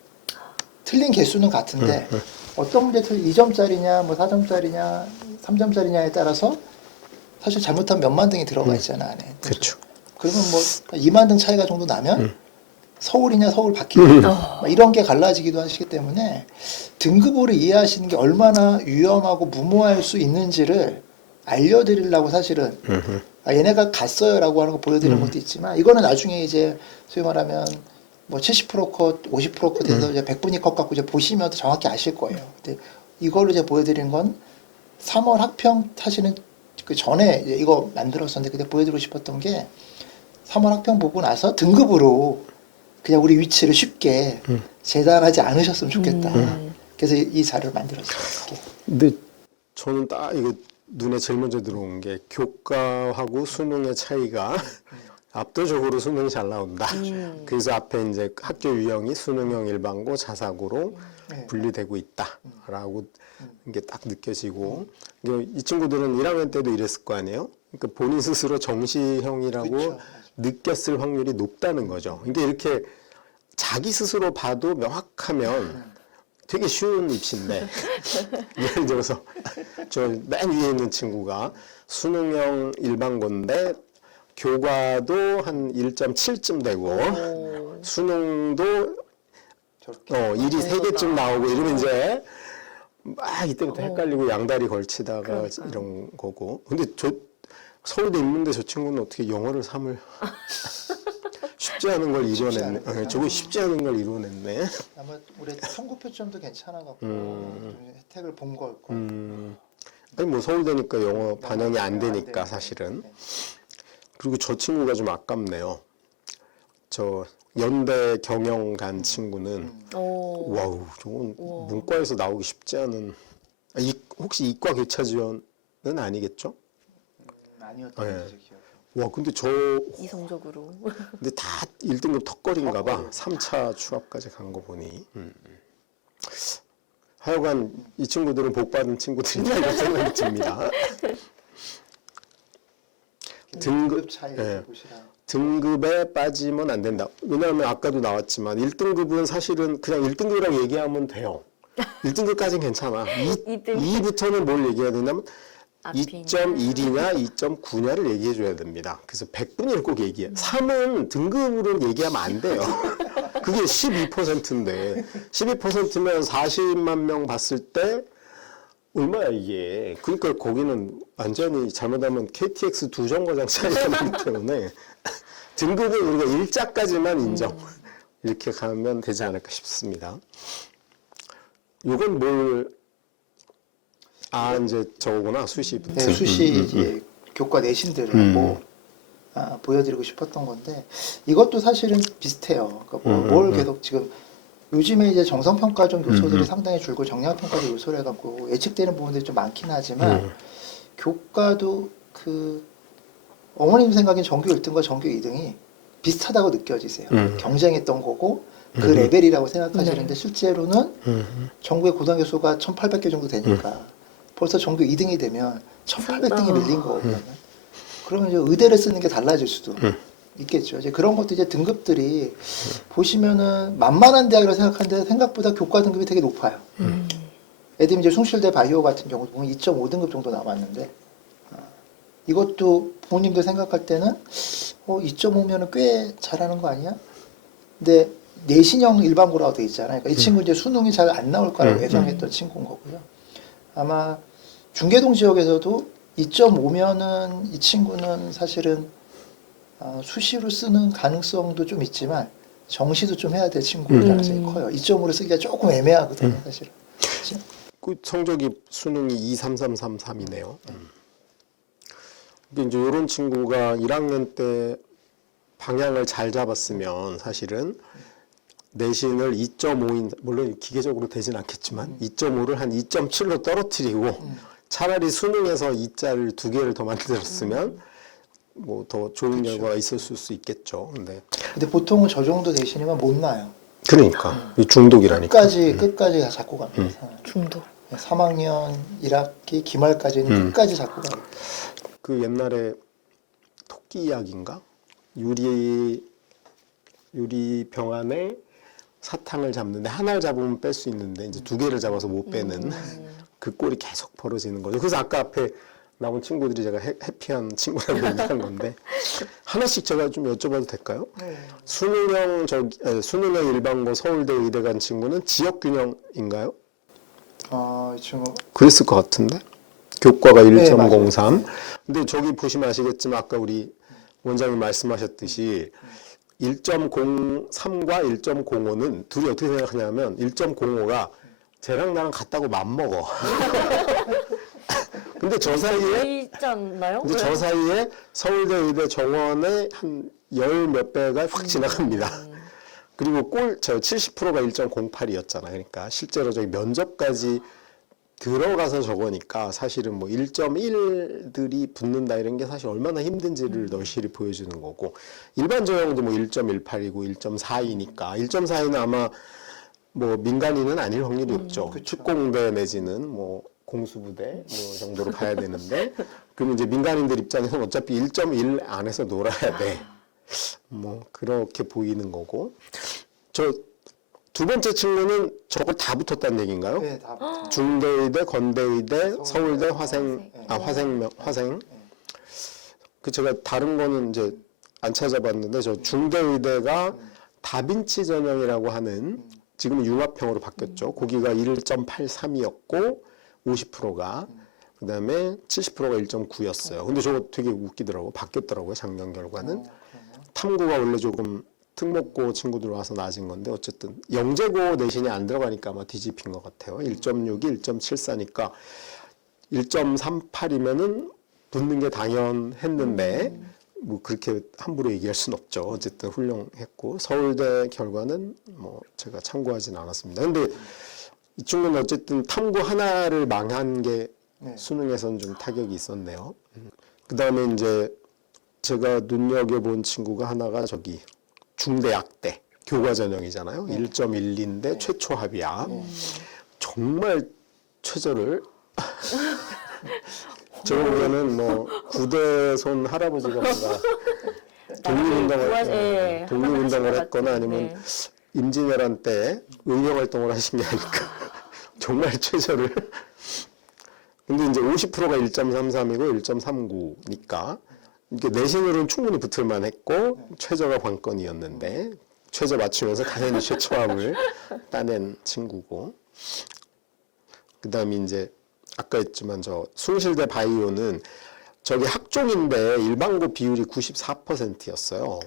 틀린 개수는 같은데 어떤 문제 틀린 2점짜리냐, 뭐 4점짜리냐, 3점짜리냐에 따라서 사실 잘못하면 몇만 등이 들어가 있잖아 안에. 그렇죠. 그러면 뭐 2만 등 차이가 정도 나면 서울이냐 서울 밖이냐 막 이런 게 갈라지기도 하시기 때문에 등급으로 이해하시는 게 얼마나 위험하고 무모할 수 있는지를 알려드리려고 사실은 얘네가 갔어요라고 하는 거 보여드리는 것도 있지만 이거는 나중에 이제 소위 말하면 뭐 70% 컷, 50% 컷에서 이제 100분위 컷 갖고 이제 보시면 더 정확히 아실 거예요. 근데 이걸로 이제 보여드리는 건 3월 학평 타시는 그 전에 이제 이거 만들었었는데 그때 보여드리고 싶었던 게 3월 학평 보고 나서 등급으로 그냥 우리 위치를 쉽게 재단하지 않으셨으면 좋겠다. 그래서 이 자료를 만들었어요. 이렇게. 근데 저는 딱 이거 눈에 제일 먼저 들어온 게 교과하고 수능의 차이가 압도적으로 수능이 잘 나온다. 그래서 앞에 이제 학교 유형이 수능형 일반고 자사고로 네. 분리되고 있다라고 이게 딱 느껴지고 이 친구들은 1학년 때도 이랬을 거 아니에요? 그러니까 본인 스스로 정시형이라고 그쵸. 느꼈을 확률이 높다는 거죠. 근데 이렇게 자기 스스로 봐도 명확하면 되게 쉬운 입시인데 예를 들어서 저 맨 위에 있는 친구가 수능형 일반고인데 교과도 한 1.7쯤 되고 수능도 저렇게. 일이 3개쯤 나오고 이러면 이제 막 이때부터 헷갈리고 양다리 걸치다가 이런 거고. 근데 저 서울대 있는데 저 친구는 어떻게 영어를 3을 쉽지 않은 걸 이뤄냈네. 않은 저거 쉽지 않은 걸 이뤄냈네. 아마 올해 청구표점도 괜찮아갖고 좀 혜택을 본 걸 거예요. 아니 뭐 서울대니까 영어 반영이 안 되니까 사실은. 그리고 저 친구가 좀 아깝네요. 저 연대 경영 간 친구는 와우 저건 문과에서 나오기 쉽지 않은 혹시 이과 교차 지원은 아니겠죠? 아니었던 네. 네. 기억이. 와 근데 저 이성적으로. 근데 다 1등급 턱걸이인가 봐. 3차 추합까지 간 거 보니. 하여간 이 친구들은 복 받은 친구들이다 이런 생각이 듭니다. 등급 차이를 예. 보시라. 등급에 빠지면 안 된다. 왜냐하면 아까도 나왔지만 1등급은 사실은 그냥 1등급이라고 얘기하면 돼요. 1등급까지는 괜찮아. 2부터는 뭘 얘기해야 되냐면 2.1이냐 2.9냐를 얘기해 줘야 됩니다. 그래서 100분위를 꼭 얘기해. 3은 등급으로 얘기하면 안 돼요. 그게 12%인데 12%면 40만 명 봤을 때 얼마야 이게. 그러니까 거기는 완전히 잘못하면 KTX 두 정거장 차이가 나기 때문에 등급은 우리가 1자까지만 인정. 이렇게 가면 되지 않을까 싶습니다. 이건 이제 저거구나 수시부터. 네, 수시 이제 교과 내신들을 보여드리고 싶었던 건데 이것도 사실은 비슷해요. 그러니까 뭘 계속 지금 요즘에 이제 정성평가점 요소들이 상당히 줄고 정량평가점 요소를 해갖고 예측되는 부분들이 좀 많긴 하지만 교과도 그 어머님 생각엔 전교 1등과 전교 2등이 비슷하다고 느껴지세요. 경쟁했던 거고 그 레벨이라고 생각하시는데 실제로는 전국의 고등학교 수가 1,800개 정도 되니까 벌써 전교 2등이 되면 1,800등이 밀린 거거든요. 그러면 이제 의대를 쓰는 게 달라질 수도 있겠죠. 이제 그런 것도 이제 등급들이 보시면은 만만한 대학이라고 생각하는데 생각보다 교과 등급이 되게 높아요. 애들이 이제 숭실대 바이오 같은 경우도 보면 2.5등급 정도 나왔는데 이것도 부모님들 생각할 때는 2.5면은 꽤 잘하는 거 아니야? 근데 내신형 일반고라고 돼 있잖아요. 그러니까 이 친구 이제 수능이 잘 안 나올 거라고 예상했던 친구인 거고요. 아마 중계동 지역에서도 2.5면은 이 친구는 사실은 수시로 쓰는 가능성도 좀 있지만 정시도 좀 해야 될 친구일 가능성이 커요. 2.5로 쓰기가 조금 애매하거든요, 사실은. 그 성적이 수능이 2, 3, 3, 3, 3이네요. 근데 이제 이런 친구가 1학년 때 방향을 잘 잡았으면 사실은 내신을 2.5인 물론 기계적으로 되진 않겠지만 2.5를 한 2.7로 떨어뜨리고 차라리 수능에서 2자를 2개를 더 만들었으면 뭐 더 좋은 결과가 있었을 수 있겠죠. 근데 보통은 저 정도 대신이면 못 나요. 그러니까 이 중독이라니까. 끝까지 다 잡고 갑니다. 중독. 3학년 1학기 기말까지는 끝까지 잡고 가요. 그 옛날에 토끼 이야기인가? 유리병 안에 사탕을 잡는데 하나를 잡으면 뺄 수 있는데 이제 2개를 잡아서 못 빼는 그 꼴이 계속 벌어지는 거죠. 그래서 아까 앞에 나온 친구들이 제가 해피한 친구라고 얘기한 건데 하나씩 제가 좀 여쭤봐도 될까요? 네. 수능형 일반고 서울대 의대 간 친구는 지역균형인가요? 이 친구 그랬을 것 같은데 교과가 1.03. 네, 근데 저기 보시면 아시겠지만 아까 우리 원장님 말씀하셨듯이 1.03과 1.05는 둘이 어떻게 생각하냐면 1.05가 쟤랑 나랑 같다고 맘먹어. 근데 저 사이에 있지 않나요? 근데 저 사이에 서울대 의대 정원의 한 10몇 배가 확 지나갑니다. 그리고 저 70%가 1.08이었잖아요. 그러니까 실제로 저기 면접까지 들어가서 저거니까 사실은 뭐 1.1들이 붙는다 이런 게 사실 얼마나 힘든지를 널실히 보여주는 거고 일반 전형도 뭐 1.18이고 1.42니까 1.42는 아마 뭐 민간인은 아닐 확률이 높죠. 특공대 내지는 뭐 공수부대 뭐 정도로 가야 되는데 그럼 이제 민간인들 입장에서는 어차피 1.1 안에서 놀아야 돼. 뭐 그렇게 보이는 거고 저 두 번째 친구는 저걸 다 붙었다는 얘기인가요? 네, 다 중대의대, 건대의대, 서울대, 화생. 화생. 그 제가 다른 거는 이제 안 찾아봤는데 저 중대의대가 다빈치 전형이라고 하는 지금은 융합형으로 바뀌었죠. 거기가 1.83이었고 50%가 그다음에 70%가 1.9였어요. 근데 저거 되게 웃기더라고. 바뀌었더라고요. 작년 결과는. 탐구가 원래 조금 특목고 친구들 와서 낮은 건데 어쨌든 영재고 내신이 안 들어가니까 아마 뒤집힌 것 같아요. 1.6이 1.74니까 1.38이면은 붙는 게 당연했는데 뭐 그렇게 함부로 얘기할 수는 없죠. 어쨌든 훌륭했고 서울대 결과는 뭐 제가 참고하진 않았습니다. 근데 이 친구는 어쨌든 탐구 하나를 망한 게 수능에서는 좀 타격이 있었네요. 그 다음에 이제 제가 눈여겨본 친구가 하나가 저기 중대약대 교과 전형이잖아요. 1.12인데 최초 합이야. 정말 최저를 제가 보기에는 뭐 구대손 할아버지가 뭔가 독립운동을 했거나 아니면 임진왜란 때 의료활동을 하신 게 아닐까. 정말 최저를. 근데 이제 50%가 1.33이고 1.39니까 이게 내신으로는 충분히 붙을만 했고 최저가 관건이었는데 최저 맞추면서 당연히 최초합을 따낸 친구고 그 다음에 이제 아까 했지만 저 숭실대 바이오는 저기 학종인데 일반고 비율이 94%였어요.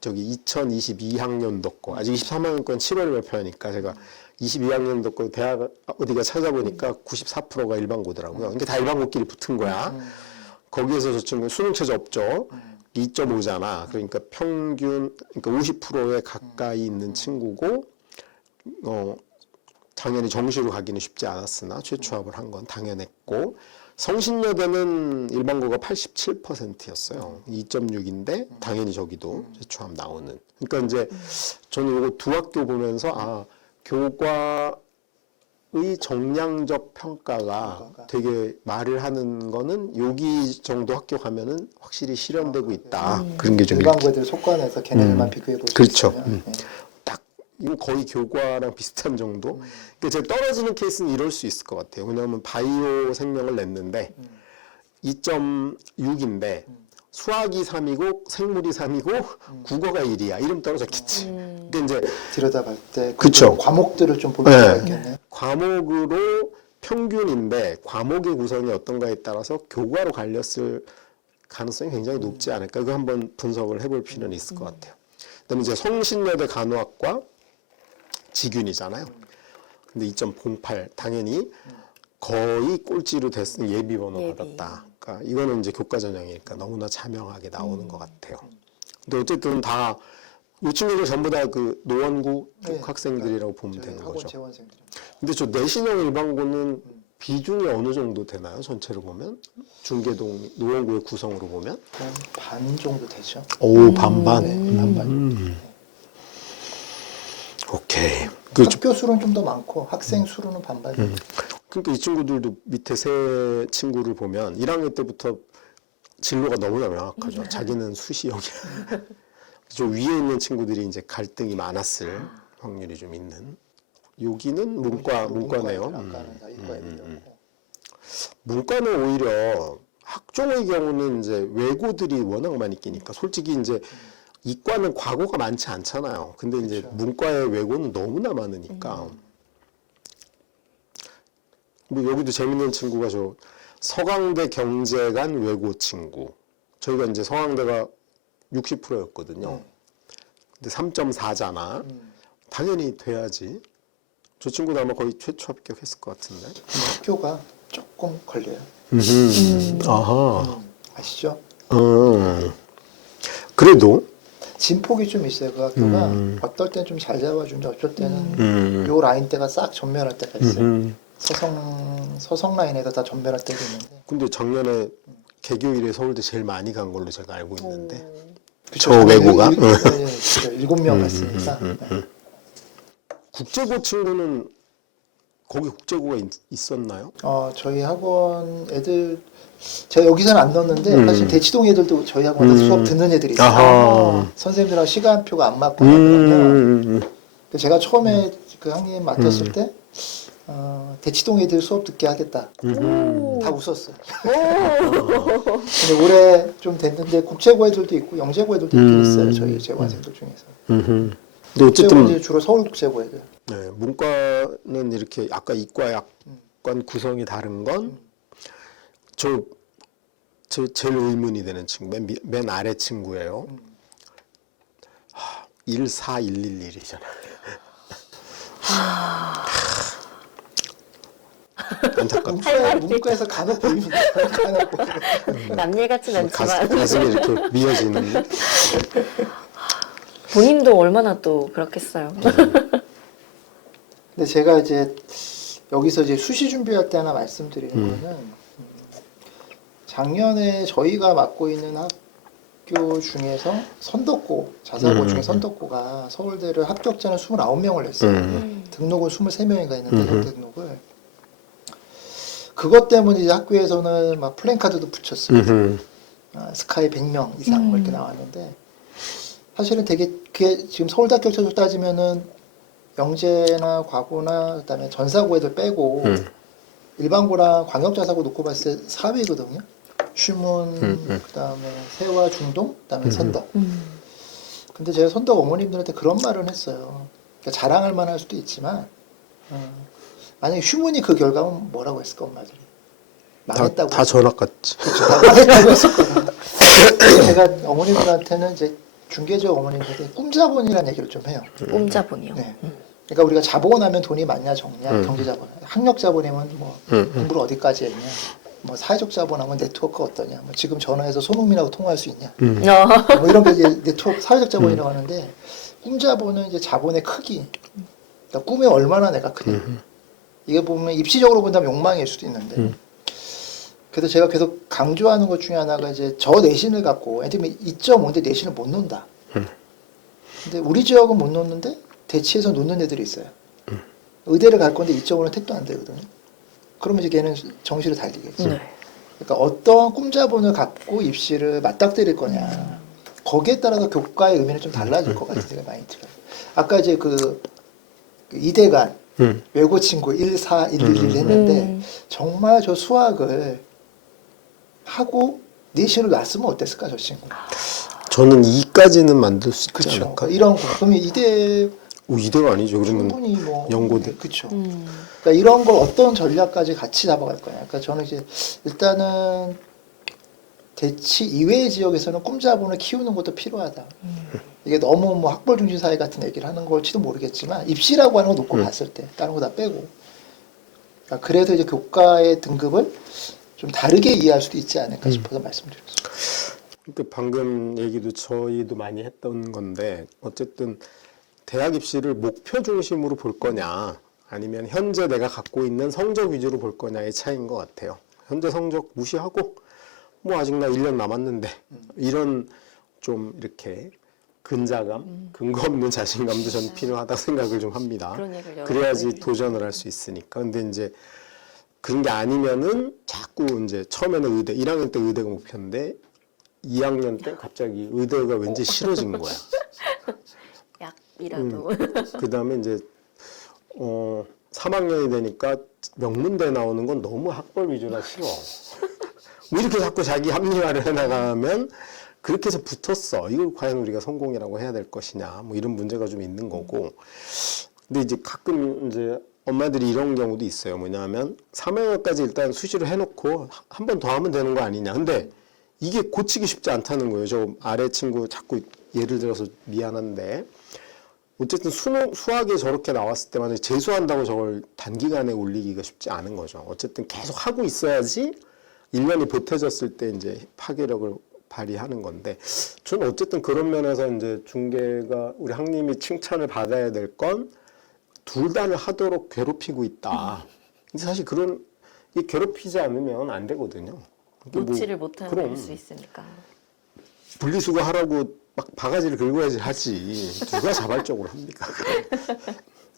저기 2022학년도 거 아직 23학년 건 7월에 발표하니까 제가 22학년도 거 대학 어디가 찾아보니까 94%가 일반고더라고요. 이게 다 일반고끼리 붙은 거야. 거기에서 저 친구 수능 최저 없죠. 2.5잖아. 그러니까 평균 그러니까 50%에 가까이 있는 친구고 당연히 정시로 가기는 쉽지 않았으나 최초합을 한 건 당연했고 성신여대는 일반고가 87%였어요. 2.6인데 당연히 저기도 최초합 나오는. 그러니까 이제 저는 이거 두 학교 보면서 교과의 정량적 평가가 되게 말을 하는 거는 여기 정도 학교 가면은 확실히 실현되고 있다. 그런 게 좀 일반고들 속관해서 걔네들만 비교해 볼 수 그렇죠. 있으면 딱 이거 거의 교과랑 비슷한 정도. 그러니까 제가 떨어지는 케이스는 이럴 수 있을 것 같아요. 왜냐하면 바이오 생명을 냈는데 2.6인데 수학이 3이고 생물이 3이고 국어가 1이야. 이름 떨어졌겠지. 근데 이제 들여다볼 때 그쵸. 과목들을 좀 볼 필요가 있겠네. 과목으로 평균인데 과목의 구성이 어떤가에 따라서 교과로 갈렸을 가능성이 굉장히 높지 않을까. 이거 한번 분석을 해볼 필요는 있을 것 같아요. 그다음에 이제 성신여대 간호학과 지균이잖아요. 근데 2.08 당연히 거의 꼴찌로 됐으니 예비 번호 받았다. 그러니까 이거는 이제 교과 전형이니까 너무나 자명하게 나오는 것 같아요. 근데 어쨌든 다 이 친구들 전부 다 그 노원구 쪽 학생들이라고 보면 되는 학원 거죠. 재원생들. 근데 저 내신형 일반고는 비중이 어느 정도 되나요? 전체로 보면 중계동 노원구의 구성으로 보면 그냥 반 정도 되죠. 오 반반. 네, 반반. 오케이. 학교 수는 좀 더 많고 학생 수로는 반반. 그러니까 이 친구들도 밑에 세 친구를 보면 1학년 때부터 진로가 너무나 명확하죠. 자기는 수시역이야. 저 위에 있는 친구들이 이제 갈등이 많았을 확률이 좀 있는. 여기는 문과네요. 아까는 다 이과 애들이었고. 문과는 오히려 학종의 경우는 이제 외고들이 워낙 많이 끼니까 솔직히 이제 이과는 과고가 많지 않잖아요. 근데 이제 그렇죠. 문과의 외고는 너무나 많으니까. 뭐 여기도 재밌는 친구가 저 서강대 경제관 외고 친구. 저희가 이제 서강대가 60%였거든요. 근데 3.4잖아. 당연히 돼야지. 저 친구도 아마 거의 최초 합격했을 것 같은데. 학교가 조금 걸려요. 아하. 아시죠? 그래도 진폭이 좀 있어요. 그 학교가 어떨 땐 좀 잘 잡아준다. 어쩔 때는 요 라인대가 싹 전멸할 때가 있어요. 서성 라인에다 다 전멸할 때도 있는데. 근데 작년에 개교일에 서울대 제일 많이 간 걸로 제가 알고 있는데. 그쵸, 저 외고가? 7명 갔으니까. 국제고 친구는 거기 국제고가 있었나요? 저희 학원 애들 제가 여기서는 안 넣었는데 사실 대치동 애들도 저희 학원에 수업 듣는 애들이 있어요. 아하. 선생님들하고 시간표가 안 맞거나 그러면 근데 제가 처음에 음. 그 학님 맡았을 때 대치동 애들 수업 듣게 하겠다. 다 웃었어요. 근데 올해 좀 됐는데 국제고 애들도 있고 영재고 애들도 있긴 있어요. 저희 재관생들 중에서. 근데 국제고 어쨌든 이제 주로 서울 국제고 애들. 네, 문과는 이렇게 아까 이과 약간 구성이 다른 건 저 제일 의문이 되는 친구 맨 아래 친구예요. 14111이잖아요. 안타깝다. 문과에서 간혹 보입니다. 간혹 보여요. 남일 같진 않지만 가슴이 이렇게 미어지는. 본인도 얼마나 또 그렇겠어요. 근데 제가 이제 여기서 이제 수시 준비할 때 하나 말씀드리는 거는 작년에 저희가 맡고 있는 학교 중에서 선덕고 자사고 중에 선덕고가 서울대를 합격자는 29명을 냈어요. 등록은 23명인가 했는데 서울대 등록을 그것 때문에 이제 학교에서는 막 플랜카드도 붙였습니다. 스카이 100명 이상 뭐 이렇게 나왔는데 사실은 되게 그게 지금 서울대 합격자로 따지면은 영재나 과고나 그다음에 전사고 애들 빼고 일반고랑 광역자사고 놓고 봤을 때 4위거든요. 쉬문 그다음에 세와 중동 그다음에 선덕. 근데 제가 선덕 어머님들한테 그런 말을 했어요. 그러니까 자랑할 만할 수도 있지만 만약에 휴문이 그 결과면 뭐라고 했을까 엄마들이 망했다고. 다 전학 갔지. 그렇죠. 다 망했다고 했을 거예요. 제가 어머님들한테는 이제 중개적 어머님들한테 꿈자본이라는 얘기를 좀 해요. 꼼자본이요. 네. 그러니까 우리가 자본하면 돈이 많냐 적냐 경제자본, 학력자본이면 뭐 공부를 어디까지 했냐, 뭐 사회적 자본하면 네트워크 어떠냐, 뭐 지금 전화해서 손흥민하고 통화할 수 있냐, 뭐 이런 게 이제 네트워크 사회적 자본이라고 하는데 꿈자본은 이제 자본의 크기, 그러니까 꿈에 얼마나 내가 크냐. 이게 보면 입시적으로 본다면 욕망일 수도 있는데. 그래서 제가 계속 강조하는 것 중에 하나가 이제 저 내신을 갖고 애들이 2.5인데 내신을 못 논다. 근데 우리 지역은 못 놓는데 대치에서 놓는 애들이 있어요. 의대를 갈 건데 2.5는 택도 안 되거든요. 그러면 이제 걔는 정시를 달리겠지. 그러니까 어떤 꿈자본을 갖고 입시를 맞닥뜨릴 거냐. 거기에 따라서 교과의 의미는 좀 달라질 것 같은 생각이 많이 들어요. 아까 이제 그 이대간 외고 친구 14111 했는데 정말 저 수학을 하고 내신을 놨으면 어땠을까 저 친구. 저는 2까지는 만들 수 있지 그렇죠. 않을까? 이런 거. 그러면 이대 이대가 아니죠. 그러면 충분히 뭐 연고대. 그렇죠. 그러니까 이런 걸 어떤 전략까지 같이 잡아갈 거냐. 그러니까 저는 이제 일단은 대치 이외의 지역에서는 꿈자본을 키우는 것도 필요하다. 이게 너무 뭐 학벌 중심 사회 같은 얘기를 하는 걸지도 모르겠지만 입시라고 하는 거 놓고 봤을 때 다른 거 다 빼고. 그러니까 그래서 이제 교과의 등급을 좀 다르게 이해할 수도 있지 않을까 싶어서 말씀드렸습니다. 그러니까 방금 얘기도 저희도 많이 했던 건데 어쨌든 대학 입시를 목표 중심으로 볼 거냐 아니면 현재 내가 갖고 있는 성적 위주로 볼 거냐의 차이인 것 같아요. 현재 성적 무시하고 뭐 아직 나 1년 남았는데 이런 좀 이렇게 근자감, 근거 없는 자신감도 저는 필요하다고 생각을 좀 합니다. 그런 얘기를 여러 그래야지 번 도전을 할 수 있으니까. 근데 이제 그런 게 아니면은 자꾸 이제 처음에는 의대, 1학년 때 의대가 목표인데 2학년 때 갑자기 의대가 왠지 싫어진 거야. 약이라도 그 다음에 이제 3학년이 되니까 명문대 나오는 건 너무 학벌 위주라 싫어. 뭐 이렇게 자꾸 자기 합리화를 해나가면 그렇게 해서 붙었어. 이걸 과연 우리가 성공이라고 해야 될 것이냐. 뭐 이런 문제가 좀 있는 거고. 근데 이제 가끔 이제 엄마들이 이런 경우도 있어요. 뭐냐면 3학년까지 일단 수시로 해놓고 한 번 더 하면 되는 거 아니냐. 근데 이게 고치기 쉽지 않다는 거예요. 저 아래 친구 자꾸 예를 들어서 미안한데 어쨌든 수학에 저렇게 나왔을 때 만약에 재수한다고 저걸 단기간에 올리기가 쉽지 않은 거죠. 어쨌든 계속 하고 있어야지 1년이 보태졌을 때 이제 파괴력을 발휘하는 건데 저는 어쨌든 그런 면에서 이제 중계가 우리 학님이 칭찬을 받아야 될 건 둘 다를 하도록 괴롭히고 있다. 근데 사실 그런 이 괴롭히지 않으면 안 되거든요. 놓지를 못하는 그럼 수 있으니까. 분리수거 하라고 막 바가지를 긁어야지 하지. 누가 자발적으로 합니까?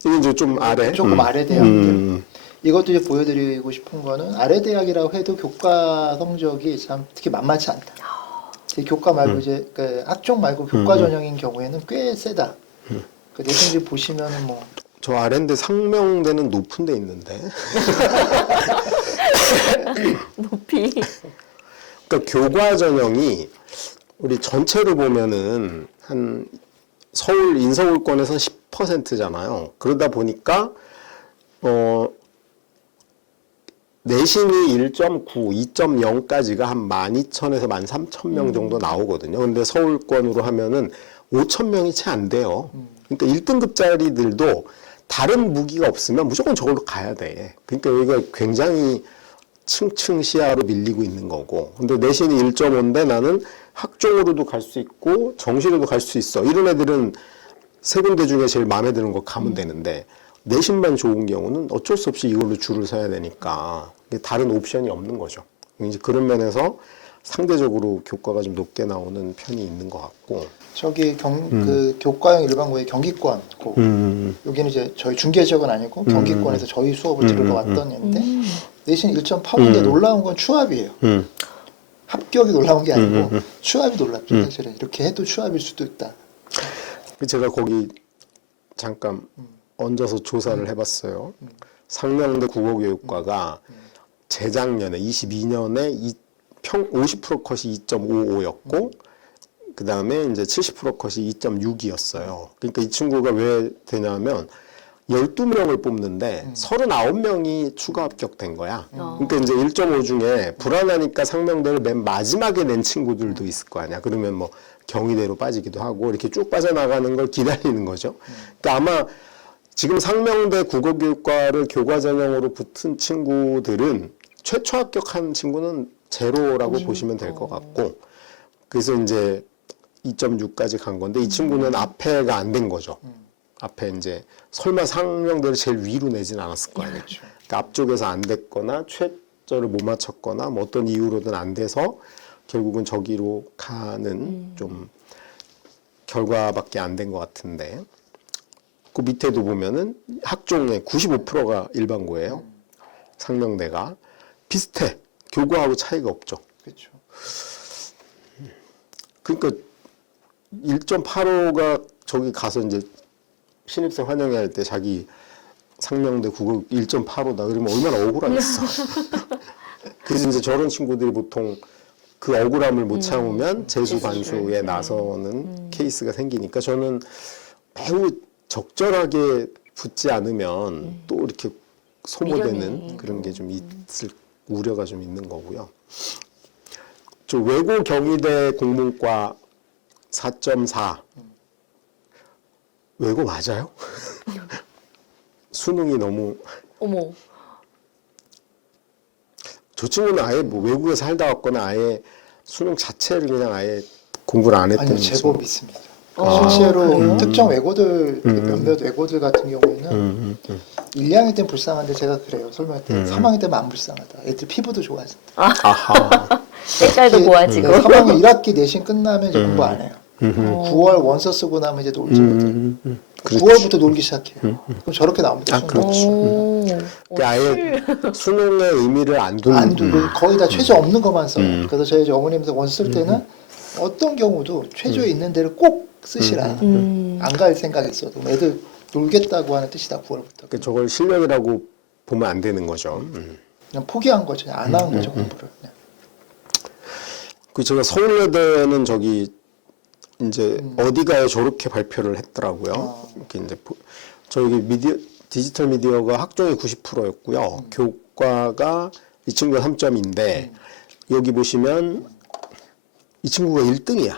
이게 이제 좀 아래. 조금 아래 대학들. 이것도 이제 보여드리고 싶은 거는 아래 대학이라고 해도 교과 성적이 참 특히 만만치 않다. 이 교과 말고 이제 그 학종 말고 교과 전형인 경우에는 꽤 세다. 그 내신들 보시면은 뭐 저 아래인데 상명대는 높은 데 있는데. 높이. 그러니까 교과 전형이 우리 전체로 보면은 한 서울 인서울권에서 10%잖아요. 그러다 보니까 내신이 1.9, 2.0까지가 한 12,000에서 13,000명 정도 나오거든요. 근데 서울권으로 하면은 5,000명이 채 안 돼요. 그러니까 1등급짜리들도 다른 무기가 없으면 무조건 저걸로 가야 돼. 그러니까 여기가 굉장히 층층 시야로 밀리고 있는 거고. 근데 내신이 1.5인데 나는 학종으로도 갈 수 있고 정시로도 갈 수 있어. 이런 애들은 세 군데 중에 제일 마음에 드는 거 가면 되는데 내신만 좋은 경우는 어쩔 수 없이 이걸로 줄을 서야 되니까 다른 옵션이 없는 거죠. 이제 그런 면에서 상대적으로 교과가 좀 높게 나오는 편이 있는 것 같고. 저기 그 교과형 일반고의 경기권 고 여기는 이제 저희 중계 지역은 아니고 경기권에서 저희 수업을 들으러 왔던 애인데 내신 1.85인데 놀라운 건 추합이에요. 합격이 놀라운 게 아니고 추합이 놀랍죠. 사실은 이렇게 해도 추합일 수도 있다. 제가 거기 잠깐 얹어서 조사를 해봤어요. 상명대 국어교육과가 재작년에 22년에 50% 컷이 2.55였고 그 다음에 이제 70% 컷이 2.6이었어요. 그러니까 이 친구가 왜 되냐면 12명을 뽑는데 39명이 추가 합격된 거야. 그러니까 이제 1.5 중에 불안하니까 상명대를 맨 마지막에 낸 친구들도 있을 거 아니야. 그러면 뭐 경희대로 빠지기도 하고 이렇게 쭉 빠져나가는 걸 기다리는 거죠. 그러니까 아마 지금 상명대 국어교육과를 교과 전형으로 붙은 친구들은 최초 합격한 친구는 제로라고 보시면 될 것 같고 그래서 이제 2.6까지 간 건데 이 친구는 앞에가 안 된 거죠. 앞에 이제 설마 상명대를 제일 위로 내진 않았을 거 아니에요. 그러니까 앞쪽에서 안 됐거나 최저를 못 맞췄거나 뭐 어떤 이유로든 안 돼서 결국은 저기로 가는 좀 결과밖에 안 된 것 같은데 그 밑에도 보면은 학종의 95%가 일반고예요. 상명대가 비슷해. 교과하고 차이가 없죠. 그렇죠. 그러니까 1.85가 저기 가서 이제 신입생 환영회 할 때 자기 상명대 국어 1.85다 그러면 얼마나 억울하겠어. 그래서 이제 저런 친구들이 보통 그 억울함을 못 참으면 재수 반수에 나서는 케이스가 생기니까 저는 매우 적절하게 붙지 않으면 또 이렇게 소모되는 미련이 그런 게 좀 있을 우려가 좀 있는 거고요. 저 외고 경희대 국문과 4.4 외고 맞아요? 수능이 너무 어머. 저 친구는 아예 뭐 외국에 살다 왔거나 아예 수능 자체를 그냥 아예 공부를 안 했던 아니요, 제법 친구. 있습니다. 실제로 그래요? 특정 외고들 몇몇 외고들 같은 경우에는 1, 2학년 때는 불쌍한데 제가 그래요. 설명할 때 3학년 때면 안 불쌍하다. 애들 피부도 좋아진다. 아하. 색깔도 고와지고. 3학년 1학기 내신 끝나면 이제 공부 안 해요. 어. 9월 원서 쓰고 나면 이제 놀지 못해요. 그렇지. 9월부터 놀기 시작해요. 그럼 저렇게 나옵니다. 수능. 그렇죠. 오. 그게 아예 수능의 의미를 안 두는. 안 두고 거의 다 최저 없는 것만 써요. 그래서 저희 이제 어머님도 원서 쓸 때는 어떤 경우도 최저에 있는 데를 꼭 쓰시라. 안 갈 생각이 있어도 애들 놀겠다고 하는 뜻이다. 9월부터. 그러니까 저걸 실력이라고 보면 안 되는 거죠. 그냥 포기한 거죠. 그냥 안 한 거죠. 공부를. 그냥. 그 제가 서울여대는 저기 이제 어디가에 저렇게 발표를 했더라고요. 이렇게 이제 저기 디지털 미디어가 학종이 90%였고요. 교과가 이 친구가 3점인데 여기 보시면 이 친구가 1등이야.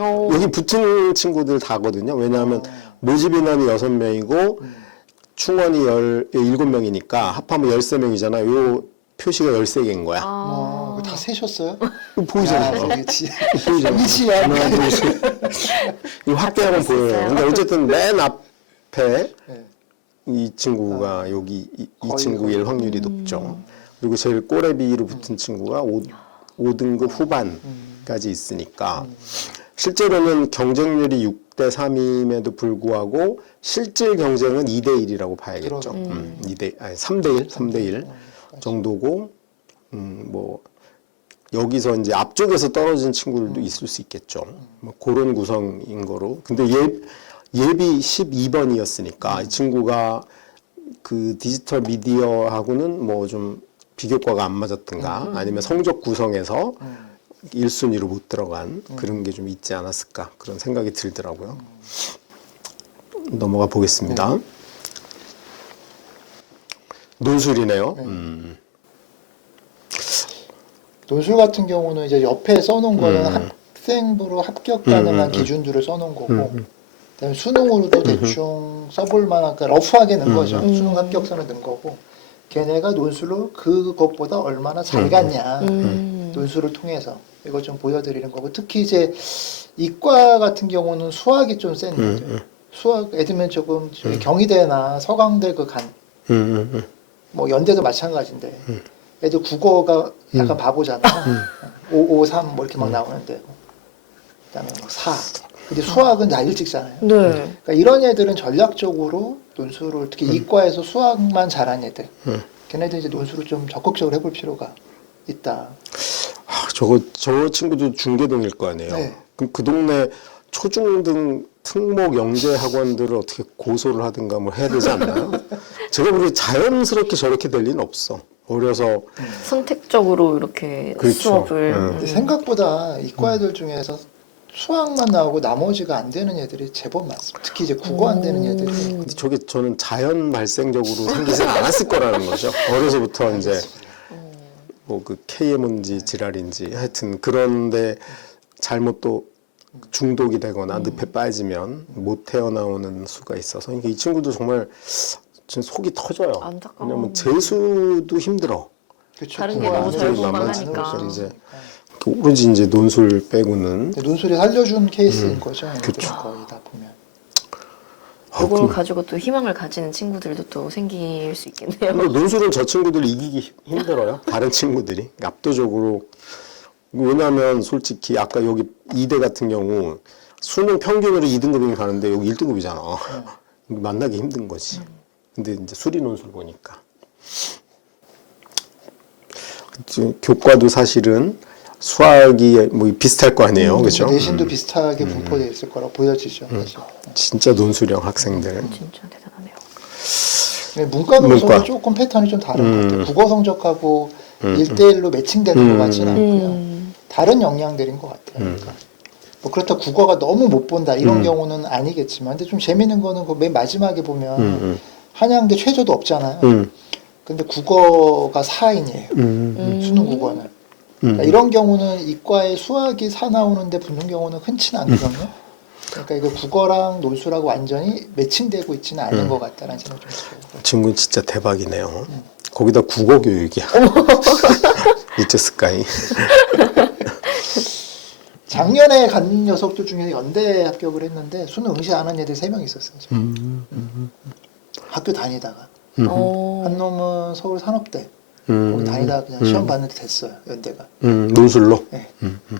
오. 여기 붙은 친구들 다거든요. 왜냐하면 모집 인원이 6명이고 충원이 17명이니까 합하면 13명이잖아요. 요 표시가 13개인 거야. 아. 그거 다 세셨어요? 보이잖아요. 그렇지. 보이잖아요. 미치야. 하나, 둘, 셋. 이 확대하면 보여요. 근데 어쨌든 맨 앞에 네. 이 친구가 여기 이 거의 친구일 확률이 높죠. 그리고 제일 꼬레비로 붙은 친구가 5등급 후반까지 있으니까 실제로는 경쟁률이 6대 3임에도 불구하고 실질 경쟁은 2대 1이라고 봐야겠죠. 3대 1 정도고 뭐 여기서 이제 앞쪽에서 떨어진 친구들도 있을 수 있겠죠. 뭐 그런 구성인 거로. 근데 예비 12번이었으니까 이 친구가 그 디지털 미디어하고는 뭐 좀 비교과가 안 맞았던가 아니면 성적 구성에서 1순위로 못 들어간 그런 게 좀 있지 않았을까 그런 생각이 들더라고요. 넘어가 보겠습니다. 논술이네요. 논술 같은 경우는 이제 옆에 써놓은 거는 학생부로 합격 가능한 기준들을 써놓은 거고, 그다음에 수능으로도 대충 써볼 만한, 그러니까 러프하게 넣은 거죠. 수능 합격선을 넣은 거고, 걔네가 논술로 그것보다 얼마나 잘 갔냐, 논술을 통해서 이걸 좀 보여드리는 거고, 특히 이제 이과 같은 경우는 수학이 좀 센 애들, 수학 애들면 조금 저희 경희대나 서강대 그 간, 뭐 연대도 마찬가지인데. 애들 국어가 약간 바보잖아요. 5, 5, 3 뭐 이렇게 막 나오는데 그다음에 뭐 4. 근데 수학은 다 일찍잖아요. 네. 그러니까 이런 애들은 전략적으로 논술을 특히 이과에서 수학만 잘한 애들, 걔네들 이제 논술을 좀 적극적으로 해볼 필요가 있다. 저 친구도 중계동일 거 아니에요. 네. 그럼 그 동네 초중등 특목 영재 학원들을 어떻게 고소를 하든가 뭐 해야 되지 않나요? 제가 보기에 자연스럽게 저렇게 될 리는 없어. 어려서 선택적으로 이렇게 그렇죠. 수업을. 근데 생각보다 이과 애들 중에서 수학만 나오고 나머지가 안 되는 애들이 제법 많습니다. 특히 이제 국어 안 되는 애들이. 근데 저게 저는 자연 발생적으로 생기지 않았을 거라는 거죠. 어려서부터 이제 뭐 그 KM인지 지랄인지 하여튼 그런데 잘못 또 중독이 되거나 늪에 빠지면 못 태어나오는 수가 있어서 그러니까 이 친구도 정말 전 속이 터져요. 안타까워. 왜냐면 재수도 힘들어. 그렇죠. 다른 게 국어 너무 안 잘 되는 보만 애들이 하니까. 많으니까. 이제 오로지 이제 논술 빼고는 논술이 살려준 케이스인 거죠. 그렇죠. 거의 다 보면. 이걸 가지고 또 희망을 가지는 친구들도 또 생길 수 있겠네요. 근데 논술은 저 친구들 이기기 힘들어요. 다른 친구들이 압도적으로. 왜냐하면 솔직히 아까 여기 이대 같은 경우 수능 평균으로 2등급이 가는데 여기 1등급이잖아. 만나기 힘든 거지. 근데 이제 수리 논술 보니까 교과도 사실은 수학이 뭐 비슷할 거 아니에요, 그렇죠? 내신도 비슷하게 분포되어 있을 거라고 보여지죠. 사실. 진짜 논술형 학생들. 진짜 대단하네요. 네, 문과 논술은 문과. 조금 패턴이 좀 다른 것 같아요. 국어 성적하고 1대1로 매칭되는 것 같지는 않고요. 다른 역량들인 것 같아요. 그러니까. 뭐 그렇다고 국어가 너무 못 본다 이런 경우는 아니겠지만, 근데 좀 재밌는 거는 그 맨 마지막에 보면 한양대 최저도 없잖아요. 근데 국어가 4인이에요. 수능 국어는. 그러니까 이런 경우는 이과에 수학이 4 나오는데 붙는 경우는 흔치는 않거든요. 그러니까 이거 국어랑 논술하고 완전히 매칭되고 있지는 않은 것 같다는 생각이 좀 들어요. 친구는 진짜 대박이네요. 거기다 국어 교육이야. 우체 스카이. 작년에 간 녀석들 중에 연대 합격을 했는데 수능 응시 안 한 애들 3명 있었어요. 학교 다니다가 한 놈은 서울 산업대 거기 다니다가 그냥 시험 봤는데 됐어요. 연대가. 논술로. 네.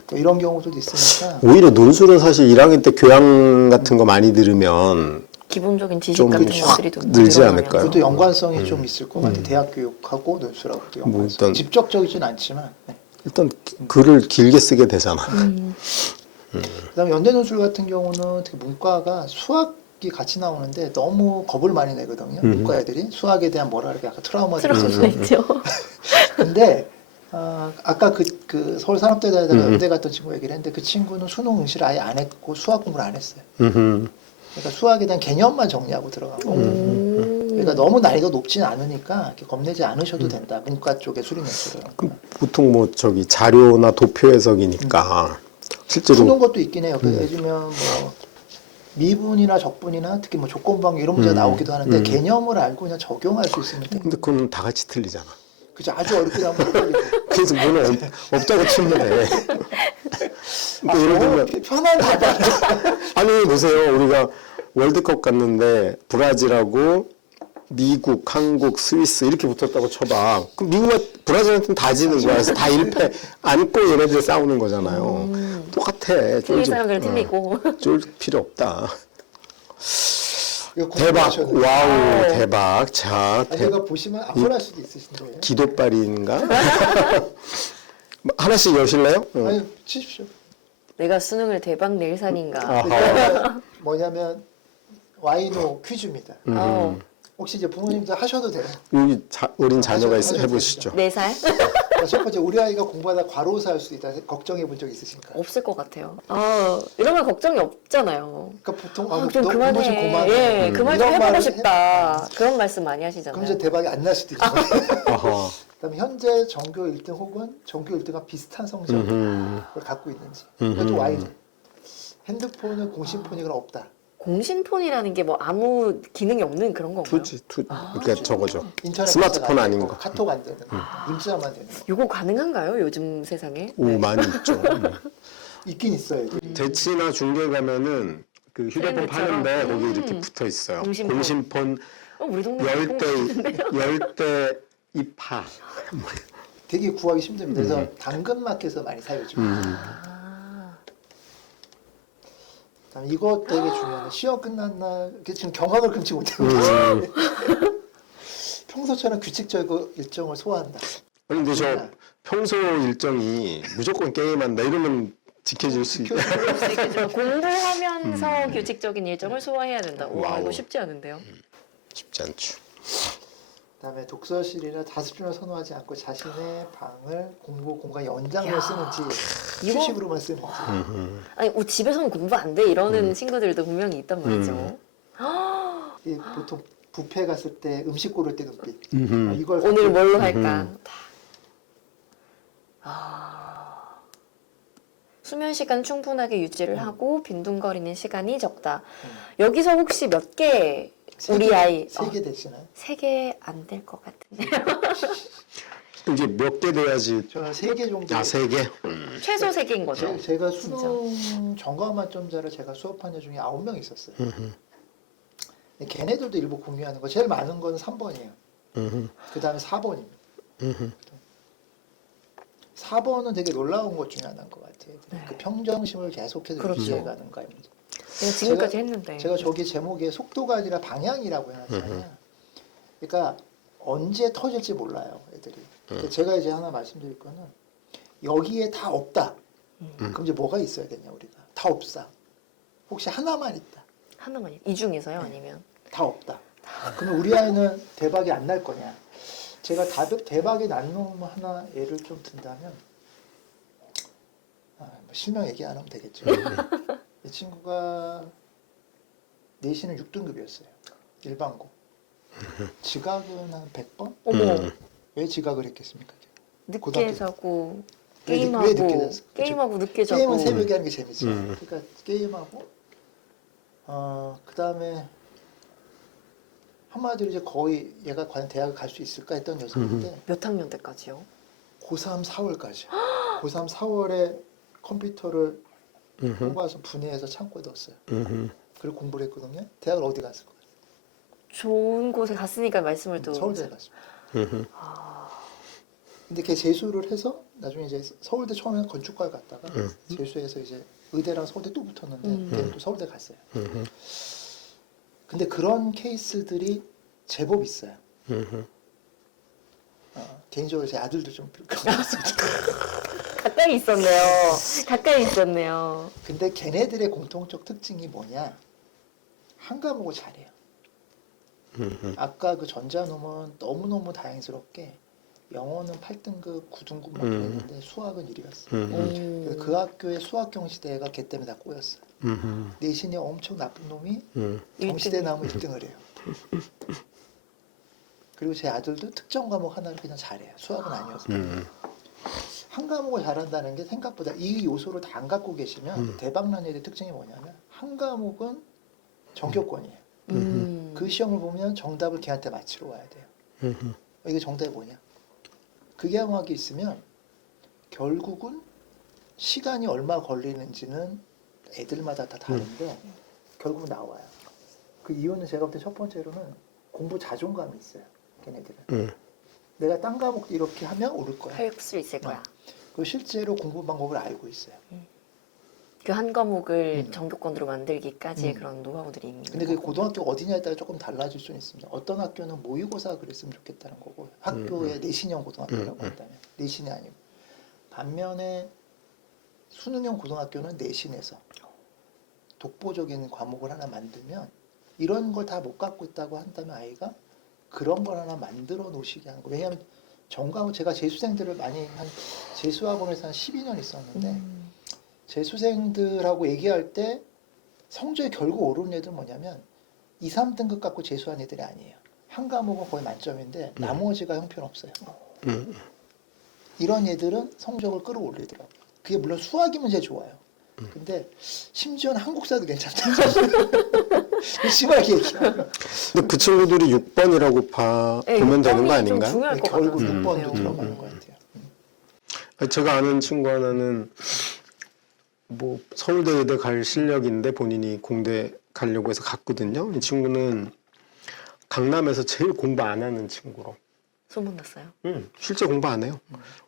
또 이런 경우도 있으니까 오히려 논술은 사실 1학년 때 교양 같은 거 많이 들으면 기본적인 지식 좀 같은 확 것들이 좀 늘지 늘어나면서. 않을까요? 그것도 연관성이 좀 있을 것 같아요. 대학 교육하고 논술하고도 연관성. 뭐 일단- 직접적이진 않지만. 네. 일단 글을 길게 쓰게 되잖아. 그다음에 연대 논술 같은 경우는 되게 문과가 수학이 같이 나오는데 너무 겁을 많이 내거든요. 문과 애들이 수학에 대한 뭐랄까 약간 트라우마들이 있어서. 들어가 있죠. 근데 아까 그 서울 산업대에다가 연대 갔던 친구 얘기를 했는데 그 친구는 수능 응시를 아예 안 했고 수학 공부를 안 했어요. 그러니까 수학에 대한 개념만 정리하고 들어간 거고. 그러니까 너무 난이도 높진 않으니까 이렇게 겁내지 않으셔도 된다. 문과 쪽에 수능 연수를. 보통 뭐 저기 자료나 도표 해석이니까 실제로 푸는 것도 있긴 해요. 예를 들면 뭐 미분이나 적분이나 특히 뭐 조건부항 이런 문제가 나오기도 하는데 개념을 알고 그냥 적용할 수 있으면 돼. 근데 그건 다 같이 틀리잖아. 그죠? 아주 어렵게 나오면 헷갈리고. 그래서 뭐는 없다고 치면 돼. 그러니까 예를 들면 편한 답안 아니 보세요. 우리가 월드컵 갔는데 브라질하고 미국, 한국, 스위스 이렇게 붙었다고 쳐봐. 그럼 미국과 브라질한테는 다 지는 거야. 그래서 다 1패 안고 얘네들 싸우는 거잖아요. 똑같아. 틀린 쫄지. 사람들은 틀리고. 쫄 필요 없다. 이거 대박. 궁금하셔야 돼요. 와우. 대박. 자, 제가 보시면 아플할 수도 있으신데. 기도빨인가? 하나씩 여실래요? 응. 아니 치십시오. 내가 수능을 대박 낼 산인가. 아하. 뭐냐면 와이노 퀴즈입니다. 어, 혹시 이제 부모님들 하셔도 돼요. 여기 어린 자녀가 하셔도 해보시죠. 4살? 그러니까 첫 번째 우리 아이가 공부하다 과로사 할 수 있다 걱정해 본 적 있으신가요? 없을 것 같아요. 이러면 걱정이 없잖아요. 그러니까 보통 좀 너 그만해. 공부 좀 그만해. 예, 그만 좀 이런 해보고 말을 싶다. 그런 말씀 많이 그럼 이제 하시잖아요. 대박이 안 날 수도 있죠. 아하. 그다음에 현재 전교 1등 혹은 전교 1등과 비슷한 성적을 갖고 있는지. 이것도 와이노. 핸드폰은 공신폰이거나 없다. 공신폰이라는 게 뭐 아무 기능이 없는 그런 건가요? 그러니까 저거죠. 인터넷 스마트폰 카톡 안 아닌 되고, 거. 카톡 안 되는 거. 문자만 되는 거. 요거 가능한가요? 요즘 세상에? 오, 네. 많이 있죠. 있긴 있어요. 애들이. 대치나 중계 가면은 그 휴대폰 셀러처럼. 파는데 거기 이렇게 붙어 있어요. 공신폰. 공신폰 우리 동네 열대 입하. 되게 구하기 힘듭니다. 그래서 당근마켓에서 많이 사요. 요즘. 아, 그다음에 이거 되게 중요해요. 시험 끝난 날 이게 지금 경악을 금치 못해요. 평소처럼 규칙적이고 일정을 소화한다. 아니 근데 저 평소 일정이 무조건 게임한다 이러면 지켜질 수 있다. 그렇죠. 공부하면서 규칙적인 일정을 소화해야 된다. 와, 와우. 이거 쉽지 않은데요? 쉽지 않죠. 그다음에 독서실이나 자습중을 선호하지 않고 자신의 방을 공부 공간 연장으로 야. 쓰는지 이거- 휴식으로만 쓰는지. 아니, 집에서는 공부 안 돼. 이러는 친구들도 분명히 있단 말이죠. 이 보통 뷔페 갔을 때 음식 고를 때 눈빛. 이걸 오늘 갖고 뭘로 할까? 수면 시간 충분하게 유지를 하고 빈둥거리는 시간이 적다. 여기서 혹시 몇 개 우리 아이 3개 되시나요? 3개 안 될 것 같은데. 이제 몇 개 돼야지? 저는 3개 정도. 아, 3개? 최소 3개인 거죠. 제가 수능 점검 만점자를 제가 수업한 애 중에 9명 있었어요. 근데 걔네들도 일부 공유하는 거 제일 많은 건 3번이에요. 그 다음에 4번입니다. 4번은 되게 놀라운 것 중에 하나인 것 같아요. 그 평정심을 계속해서 그렇죠. 유지해가는 거예요. 내가 지금까지 했는데. 제가 저기 제목에 속도가 아니라 방향이라고 해놨잖아요. 그러니까 언제 터질지 몰라요, 애들이. 근데 제가 이제 하나 말씀드릴 거는 여기에 다 없다. 그럼 이제 뭐가 있어야 되냐 우리가? 다 없다. 혹시 하나만 있다. 하나만 이 중에서요, 아니면? 다 없다. 그러면 우리 아이는 대박이 안 날 거냐? 제가 대박이 난 놈 하나 예를 좀 든다면 뭐 실명 얘기 안 하면 되겠죠. 이 친구가 내신은 6등급이었어요. 일반고. 지각은 한 100번? 어머, 왜 지각을 했겠습니까? 늦게 고등학교. 자고, 왜 게임하고, 늦게 잤어? 게임하고 늦게 자고. 게임은 새벽에 하는 게 재밌죠. 그러니까 게임하고 그 다음에 한마디로 이제 거의 얘가 과연 대학을 갈 수 있을까 했던 녀석인데 몇 학년 때까지요? 고3 4월까지 고3 4월에 컴퓨터를 뽑아서 분해해서 창고에 넣었어요. 그리고 공부를 했거든요. 대학을 어디 갔을 거예요? 좋은 곳에 갔으니까 말씀을 또 서울대에 갔습니다. 아, 근데 걔 재수를 해서 나중에 이제 서울대 처음에 건축과를 갔다가 재수해서 이제 의대랑 서울대 또 붙었는데 걔는 또 서울대 갔어요. 근데 그런 케이스들이 제법 있어요. 개인적으로 제 아들도 좀 그런 가까이 있었네요. 가까이 있었네요. 근데 걔네들의 공통적 특징이 뭐냐? 한 과목을 잘해요. 아까 그 전자놈은 너무너무 다행스럽게 영어는 8등급, 9등급만 그랬는데 수학은 1위였어요. 그래서 그 학교의 수학 경시대가 걔 때문에 다 꼬였어요. 내신이 엄청 나쁜 놈이 경시대 나오면 1등을 해요. 그리고 제 아들도 특정 과목 하나를 그냥 잘해요. 수학은 아니어서. 한 과목을 잘한다는 게 생각보다 이 요소를 다 안 갖고 계시면 대박난 애들 특징이 뭐냐면 한 과목은 전교권이에요. 그 시험을 보면 정답을 걔한테 맞추러 와야 돼요. 이게 정답이 뭐냐? 그게 과목이 있으면 결국은 시간이 얼마 걸리는지는 애들마다 다 다른데 결국은 나와요. 그 이유는 제가 볼 때 첫 번째로는 공부 자존감이 있어요. 걔네들은. 내가 딴 과목 이렇게 하면 오를 거야. 할 수 있을 거야. 그리고 실제로 공부 방법을 알고 있어요. 그 한 과목을 전교권으로 만들기까지의 그런 노하우들이 있는 근데 그 거고. 고등학교 어디냐에 따라 조금 달라질 수는 있습니다. 어떤 학교는 모의고사 그랬으면 좋겠다는 거고 학교의 내신형 고등학교라고 한다면 내신이 아니고 반면에 수능형 고등학교는 내신에서 독보적인 과목을 하나 만들면 이런 걸 다 못 갖고 있다고 한다면 아이가 그런 걸 하나 만들어 놓으시게 하는 거예요. 왜냐하면 전과목 제가 재수생들을 많이 한 재수학원에서 한 12년 있었는데 재수생들하고 얘기할 때 성적이 결국 오르는 애들 뭐냐면 2, 3등급 갖고 재수한 애들이 아니에요. 한 과목은 거의 만점인데 나머지가 형편없어요. 이런 애들은 성적을 끌어올리더라고요. 그게 물론 수학이면 제일 좋아요. 근데 심지어는 한국사도 괜찮다. 심하게 얘기하면. 근데 그 친구들이 6번이라고 네, 보면 되는 거 좀 아닌가? 중요할 것 결국 같아요. 6번도 들어가는 것 같아요. 제가 아는 친구 하나는 뭐 서울대 의대 갈 실력인데 본인이 공대 가려고 해서 갔거든요. 이 친구는 강남에서 제일 공부 안 하는 친구로. 소문났어요. 실제 공부 안 해요.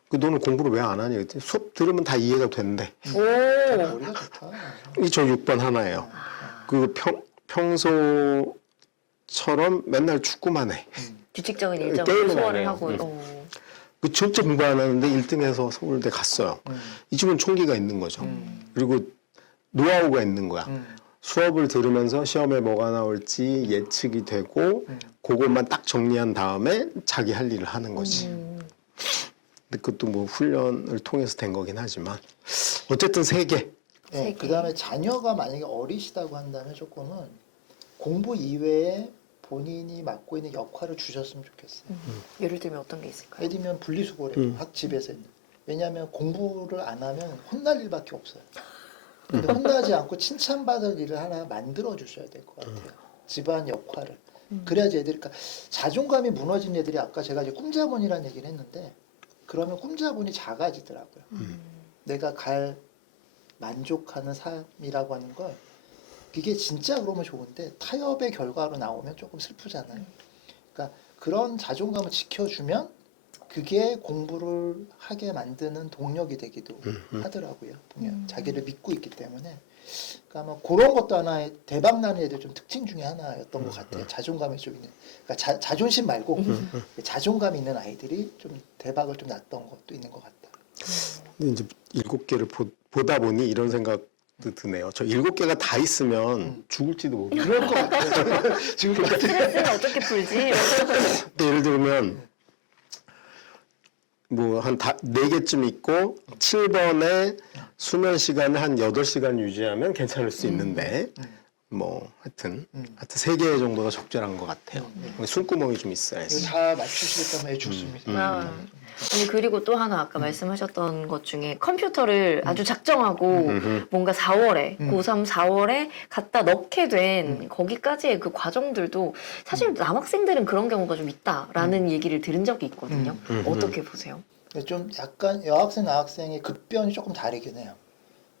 그 너는 공부를 왜 안 하니? 그랬더니 수업 들으면 다 이해가 된대. 오. 머리가 좋다. 이 저 6번 하나예요. 그 평소처럼 맨날 축구만 해. 규칙적인 일정을 게임은 안 소화를 해요. 하고. 그 진짜 공부 안 하는데 1등해서 서울대 갔어요. 이 친구는 총기가 있는 거죠. 그리고 노하우가 있는 거야. 수업을 들으면서 시험에 뭐가 나올지 예측이 되고 그것만 딱 정리한 다음에 자기 할 일을 하는 거지. 근데 그것도 뭐 훈련을 통해서 된 거긴 하지만 어쨌든 세 개. 네, 그 다음에 자녀가 만약에 어리시다고 한다면 조금은 공부 이외에 본인이 맡고 있는 역할을 주셨으면 좋겠어요. 예를 들면 어떤 게 있을까요? 예를 들면 분리수거를 학집에서 있는. 왜냐하면 공부를 안 하면 혼날 일밖에 없어요. 근데 혼나지 않고 칭찬받을 일을 하나 만들어 주셔야 될 것 같아요. 집안 역할을. 그래야지 애들이, 그러니까 자존감이 무너진 애들이 아까 제가 이제 꿈자본이라는 얘기를 했는데 그러면 꿈자본이 작아지더라고요. 내가 갈 만족하는 삶이라고 하는 걸 이게 진짜 그러면 좋은데 타협의 결과로 나오면 조금 슬프잖아요. 그러니까 그런 자존감을 지켜주면 그게 공부를 하게 만드는 동력이 되기도 하더라고요. 보면 자기를 믿고 있기 때문에. 그러니까 아마 그런 것도 하나의 대박나는 애들 좀 특징 중에 하나였던 것 같아요. 자존감이 좀 있는. 그러니까 자존심 말고 자존감 있는 아이들이 좀 대박을 좀 났던 것도 있는 것 같다. 근데 이제 7개를 보다 보니 이런 생각도 드네요. 저 7개가 다 있으면 죽을지도 모르겠어요. 그럴 것 같아요. 지금 스트레스는 어떻게 풀지? 근데 예를 들면 뭐 한 4개쯤 있고 7번에 수면 시간을 한 8시간 유지하면 괜찮을 수 있는데 뭐 하여튼 3개 정도가 적절한 것 같아요. 숨구멍이 좀 있어야지. 다 맞추시겠다면 죽습니다. 아. 아니 그리고 또 하나 아까 말씀하셨던 것 중에 컴퓨터를 아주 작정하고 뭔가 4월에 고3 4월에 갖다 넣게 된 거기까지의 그 과정들도 사실 남학생들은 그런 경우가 좀 있다라는 얘기를 들은 적이 있거든요. 어떻게 보세요? 좀 약간 여학생, 남학생의 급변이 조금 다르긴 해요.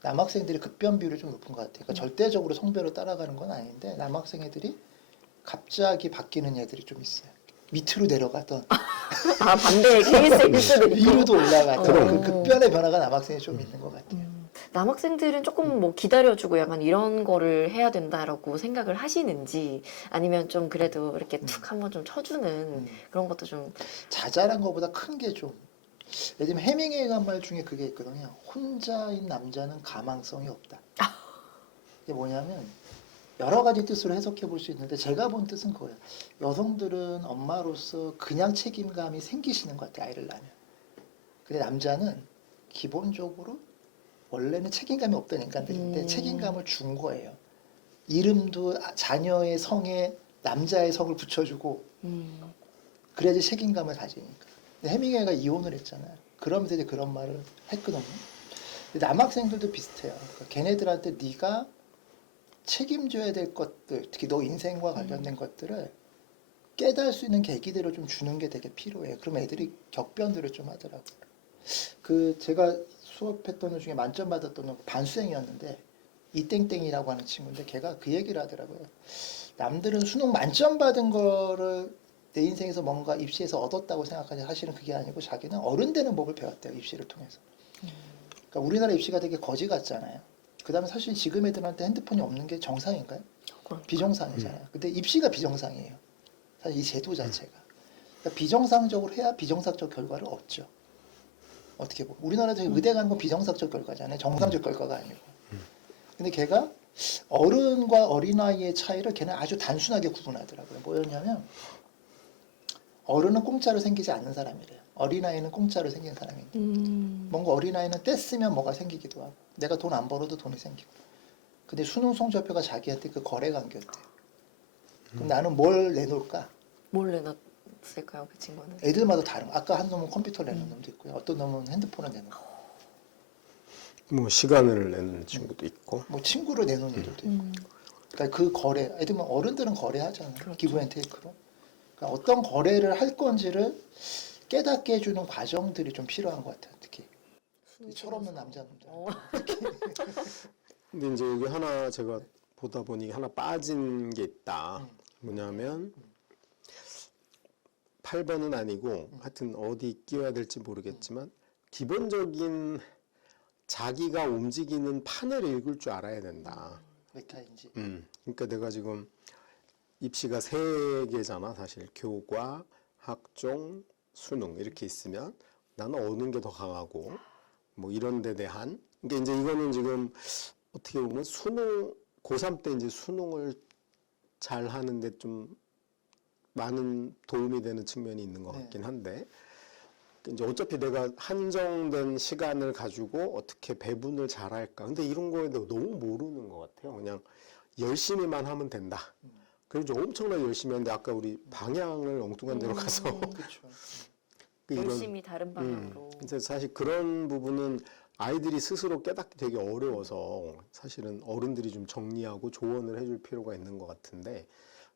남학생들이 급변 비율이 좀 높은 것 같아요. 그러니까 절대적으로 성별을 따라가는 건 아닌데 남학생 애들이 갑자기 바뀌는 애들이 좀 있어요. 밑으로 내려가던 아, 반대의 케이스일 수도 있고. 위로도 올라가던 어. 그 급변의 변화가 남학생이 좀 있는 것 같아요. 남학생들은 조금 뭐 기다려주고 약간 이런 거를 해야 된다라고 생각을 하시는지 아니면 좀 그래도 이렇게 툭 한번 좀 쳐주는 그런 것도 좀 자잘한 것보다 큰 게 좀 예를 들면 해밍웨이가 한 말 중에 그게 있거든요. 혼자인 남자는 가망성이 없다. 이게 뭐냐면 여러 가지 뜻으로 해석해 볼 수 있는데 제가 본 뜻은 그거예요. 여성들은 엄마로서 그냥 책임감이 생기시는 것 같아요. 아이를 낳으면. 근데 남자는 기본적으로 원래는 책임감이 없던 인간들인데 책임감을 준 거예요. 이름도 자녀의 성에 남자의 성을 붙여주고 그래야지 책임감을 가지니까. 근데 해밍웨이가 이혼을 했잖아요. 그러면서 이제 그런 말을 했거든요. 근데 남학생들도 비슷해요. 그러니까 걔네들한테 네가 책임져야 될 것들, 특히 너 인생과 관련된 것들을 깨달을 수 있는 계기들을 좀 주는 게 되게 필요해. 그럼 애들이 격변들을 좀 하더라고요. 그 제가 수업했던 애 중에 만점 받았던 애 반수생이었는데 이땡땡이라고 하는 친구인데 걔가 그 얘기를 하더라고요. 남들은 수능 만점 받은 거를 내 인생에서 뭔가 입시에서 얻었다고 생각하지 사실은 그게 아니고 자기는 어른 되는 법을 배웠대요. 입시를 통해서. 그러니까 우리나라 입시가 되게 거지 같잖아요. 그 다음에 사실 지금 애들한테 핸드폰이 없는 게 정상인가요? 비정상이잖아요. 근데 입시가 비정상이에요. 사실 이 제도 자체가. 그러니까 비정상적으로 해야 비정상적 결과를 얻죠. 어떻게 보면. 우리나라에서 의대 가는 건 비정상적 결과잖아요. 정상적 결과가 아니고. 근데 걔가 어른과 어린아이의 차이를 걔는 아주 단순하게 구분하더라고요. 뭐였냐면 어른은 공짜로 생기지 않는 사람이래요. 어린아이는 공짜로 생긴 사람인데 뭔가 어린아이는 떼쓰면 뭐가 생기기도 하고 내가 돈 안 벌어도 돈이 생기고 근데 수능 성적표가 자기한테 그 거래 관계였대요. 그럼 나는 뭘 내놓을까? 뭘 내놨을까요, 그 친구는? 애들마다 다른 거. 아까 한 놈은 컴퓨터를 내놓은 놈도 있고요. 어떤 놈은 핸드폰을 내놓고 뭐 시간을 내는 친구도 있고. 뭐 친구를 내놓은 애들도 있고 그러니까 그 거래 애들은 어른들은 거래하잖아요. 그렇죠. 기브앤테이크로. 그러니까 어떤 거래를 할 건지를 깨닫게 해주는 과정들이 좀 필요한 것 같아요. 특히 이 철없는 남자놈들. 근데 이제 여기 하나 제가 보다 보니 하나 빠진 게 있다. 뭐냐면 8번은 아니고 하여튼 어디 끼워야 될지 모르겠지만 기본적인 자기가 움직이는 판을 읽을 줄 알아야 된다. 메타인지. 그러니까 내가 지금 입시가 3개잖아 사실. 교과, 학종, 수능 이렇게 있으면 나는 어느 게 더 강하고 뭐 이런 데 대한 그러니까 이제 이거는 지금 어떻게 보면 수능 고3 때 이제 수능을 잘 하는데 좀 많은 도움이 되는 측면이 있는 것 같긴 한데 이제 어차피 내가 한정된 시간을 가지고 어떻게 배분을 잘 할까. 근데 이런 거에 대해 너무 모르는 것 같아요. 그냥 열심히만 하면 된다. 그래서 엄청나게 열심히 하는데 아까 우리 방향을 엉뚱한 데로 가서 그렇죠. 열심히 다른 방향으로. 이제 사실 그런 부분은 아이들이 스스로 깨닫기 되게 어려워서 사실은 어른들이 좀 정리하고 조언을 해줄 필요가 있는 것 같은데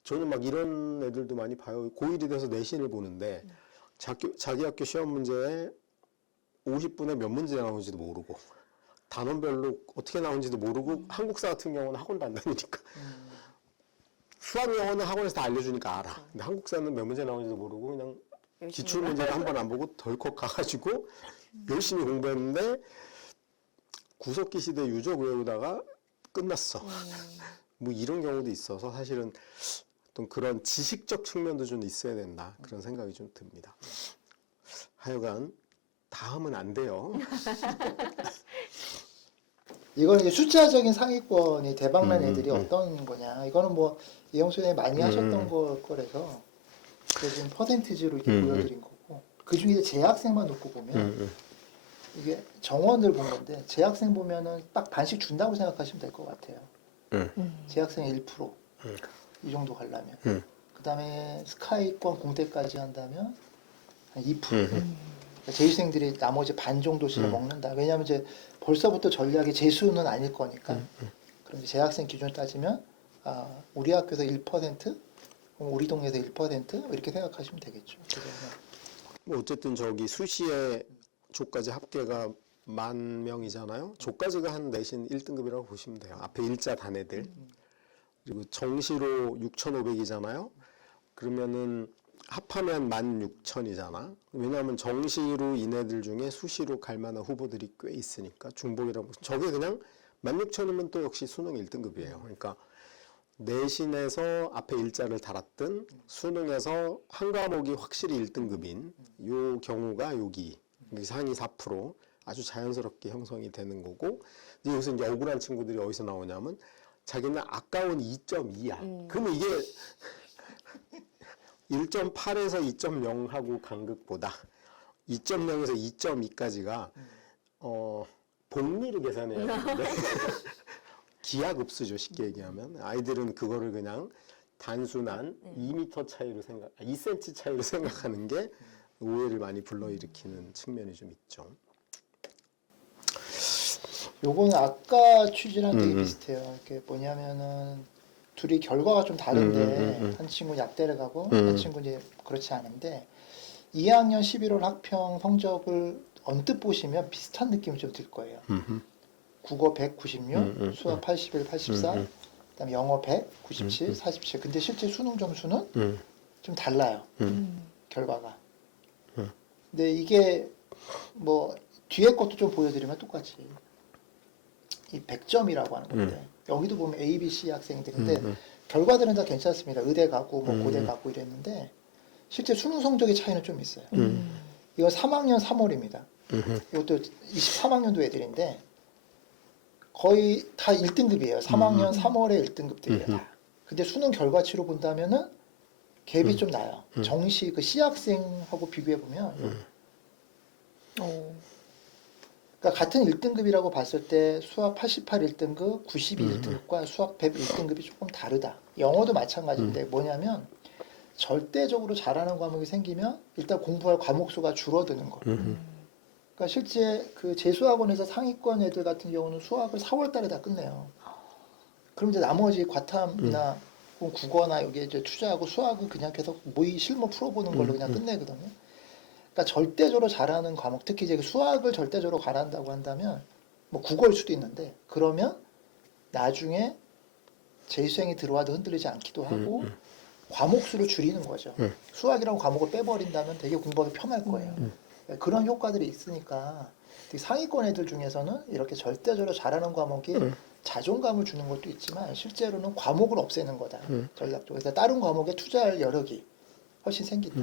저는 막 이런 애들도 많이 봐요. 고1이 돼서 내신을 보는데 자기 학교 시험 문제에 50분에 몇 문제 나오는지도 모르고 단원별로 어떻게 나오는지도 모르고 한국사 같은 경우는 학원도 안 다니니까 수학 영어는 학원에서 다 알려주니까 알아. 근데 한국사는 몇 문제 나오는지도 모르고 그냥 기출 문제를 한 번 안 보고 덜컥 가가지고 열심히 공부했는데 구석기 시대 유적 외우다가 끝났어. 뭐 이런 경우도 있어서 사실은 어떤 그런 지식적 측면도 좀 있어야 된다. 그런 생각이 좀 듭니다. 하여간 다음은 안 돼요. 이거는 이제 숫자적인 상위권이 대박난 애들이 어떤 거냐. 이거는 뭐 이영수 선생님이 많이 하셨던 거라서 지금 퍼센티지로 이렇게 보여드린 거고 그 중에 이제 재학생만 놓고 보면 이게 정원을 본 건데 재학생 보면은 딱 반씩 준다고 생각하시면 될 것 같아요. 재학생 1%. 이 정도 가려면. 그 다음에 스카이권 공대까지 한다면 한 2%. 그러니까 재수생들이 나머지 반 정도씩을 먹는다. 왜냐하면 이제 벌써부터 전략이 재수는 아닐 거니까. 그럼 이제 재학생 기준을 따지면 우리 학교에서 1%, 우리 동네에서 1% 이렇게 생각하시면 되겠죠. 뭐 어쨌든 저기 수시에 조까지 합계가 만 명이잖아요. 조까지가 한 내신 1등급이라고 보시면 돼요. 앞에 일자 단 애들. 그리고 정시로 6,500이잖아요. 그러면은 합하면 16,000이잖아. 왜냐하면 정시로 인애들 중에 수시로 갈 만한 후보들이 꽤 있으니까 중복이라고. 저게 그냥 16,000이면 또 역시 수능 1등급이에요. 그러니까 내신에서 앞에 일자를 달았든 수능에서 한 과목이 확실히 1등급인 요 경우가 여기 상위 4% 아주 자연스럽게 형성이 되는 거고, 이제 여기서 이제 억울한 친구들이 어디서 나오냐면 자기는 아까운 2.2야. 그러면 이게 1.8에서 2.0하고 간극보다 2.0에서 2.2까지가 복리로 계산해야 되는데 기하급수죠, 쉽게 얘기하면. 아이들은 그거를 그냥 단순한 2m 차이로 2cm 차이로 생각하는 게 오해를 많이 불러일으키는 측면이 좀 있죠. 요거는 아까 취지랑 되게 비슷해요. 이게 뭐냐면은 둘이 결과가 좀 다른데 한 친구는 약대를 가고 한 친구는 이제 그렇지 않은데 2학년 11월 학평 성적을 언뜻 보시면 비슷한 느낌이 좀 들 거예요. 국어 196, 수학 81, 84, 그다음에 영어 100, 97, 47. 근데 실제 수능 점수는 좀 달라요. 결과가. 근데 이게 뭐 뒤에 것도 좀 보여드리면 똑같이 이 100점이라고 하는 건데 여기도 보면 A, B, C 학생들인데 결과들은 다 괜찮습니다. 의대 가고 뭐 고대 가고 이랬는데 실제 수능 성적의 차이는 좀 있어요. 이거 3학년 3월입니다. 이것도 23학년도 애들인데 거의 다 1등급이에요. 3학년 3월에 1등급들이에요. 다. 근데 수능 결과치로 본다면은 갭이 좀 나요. 정시 그 C 학생하고 비교해 보면 그러니까 같은 1등급이라고 봤을 때 수학 88 1등급, 92 1등급과 수학 100 1등급이 조금 다르다. 영어도 마찬가지인데 뭐냐면 절대적으로 잘하는 과목이 생기면 일단 공부할 과목 수가 줄어드는 거. 그러니까 실제 그 재수학원에서 상위권 애들 같은 경우는 수학을 4월 달에 다 끝내요. 그럼 이제 나머지 과탐이나 국어나 여기에 이제 투자하고 수학은 그냥 계속 모의 실무 풀어보는 걸로 그냥 끝내거든요. 그러니까 절대적으로 잘하는 과목, 특히 이제 수학을 절대적으로 잘한다고 한다면 뭐 국어일 수도 있는데 그러면 나중에 재수생이 들어와도 흔들리지 않기도 하고 과목 수를 줄이는 거죠. 수학이라는 과목을 빼버린다면 되게 공부하기 편할 거예요. 그런 효과들이 있으니까 상위권 애들 중에서는 이렇게 절대적으로 잘하는 과목이 자존감을 주는 것도 있지만 실제로는 과목을 없애는 거다. 전략적으로. 그래서 다른 과목에 투자할 여력이 훨씬 생긴다.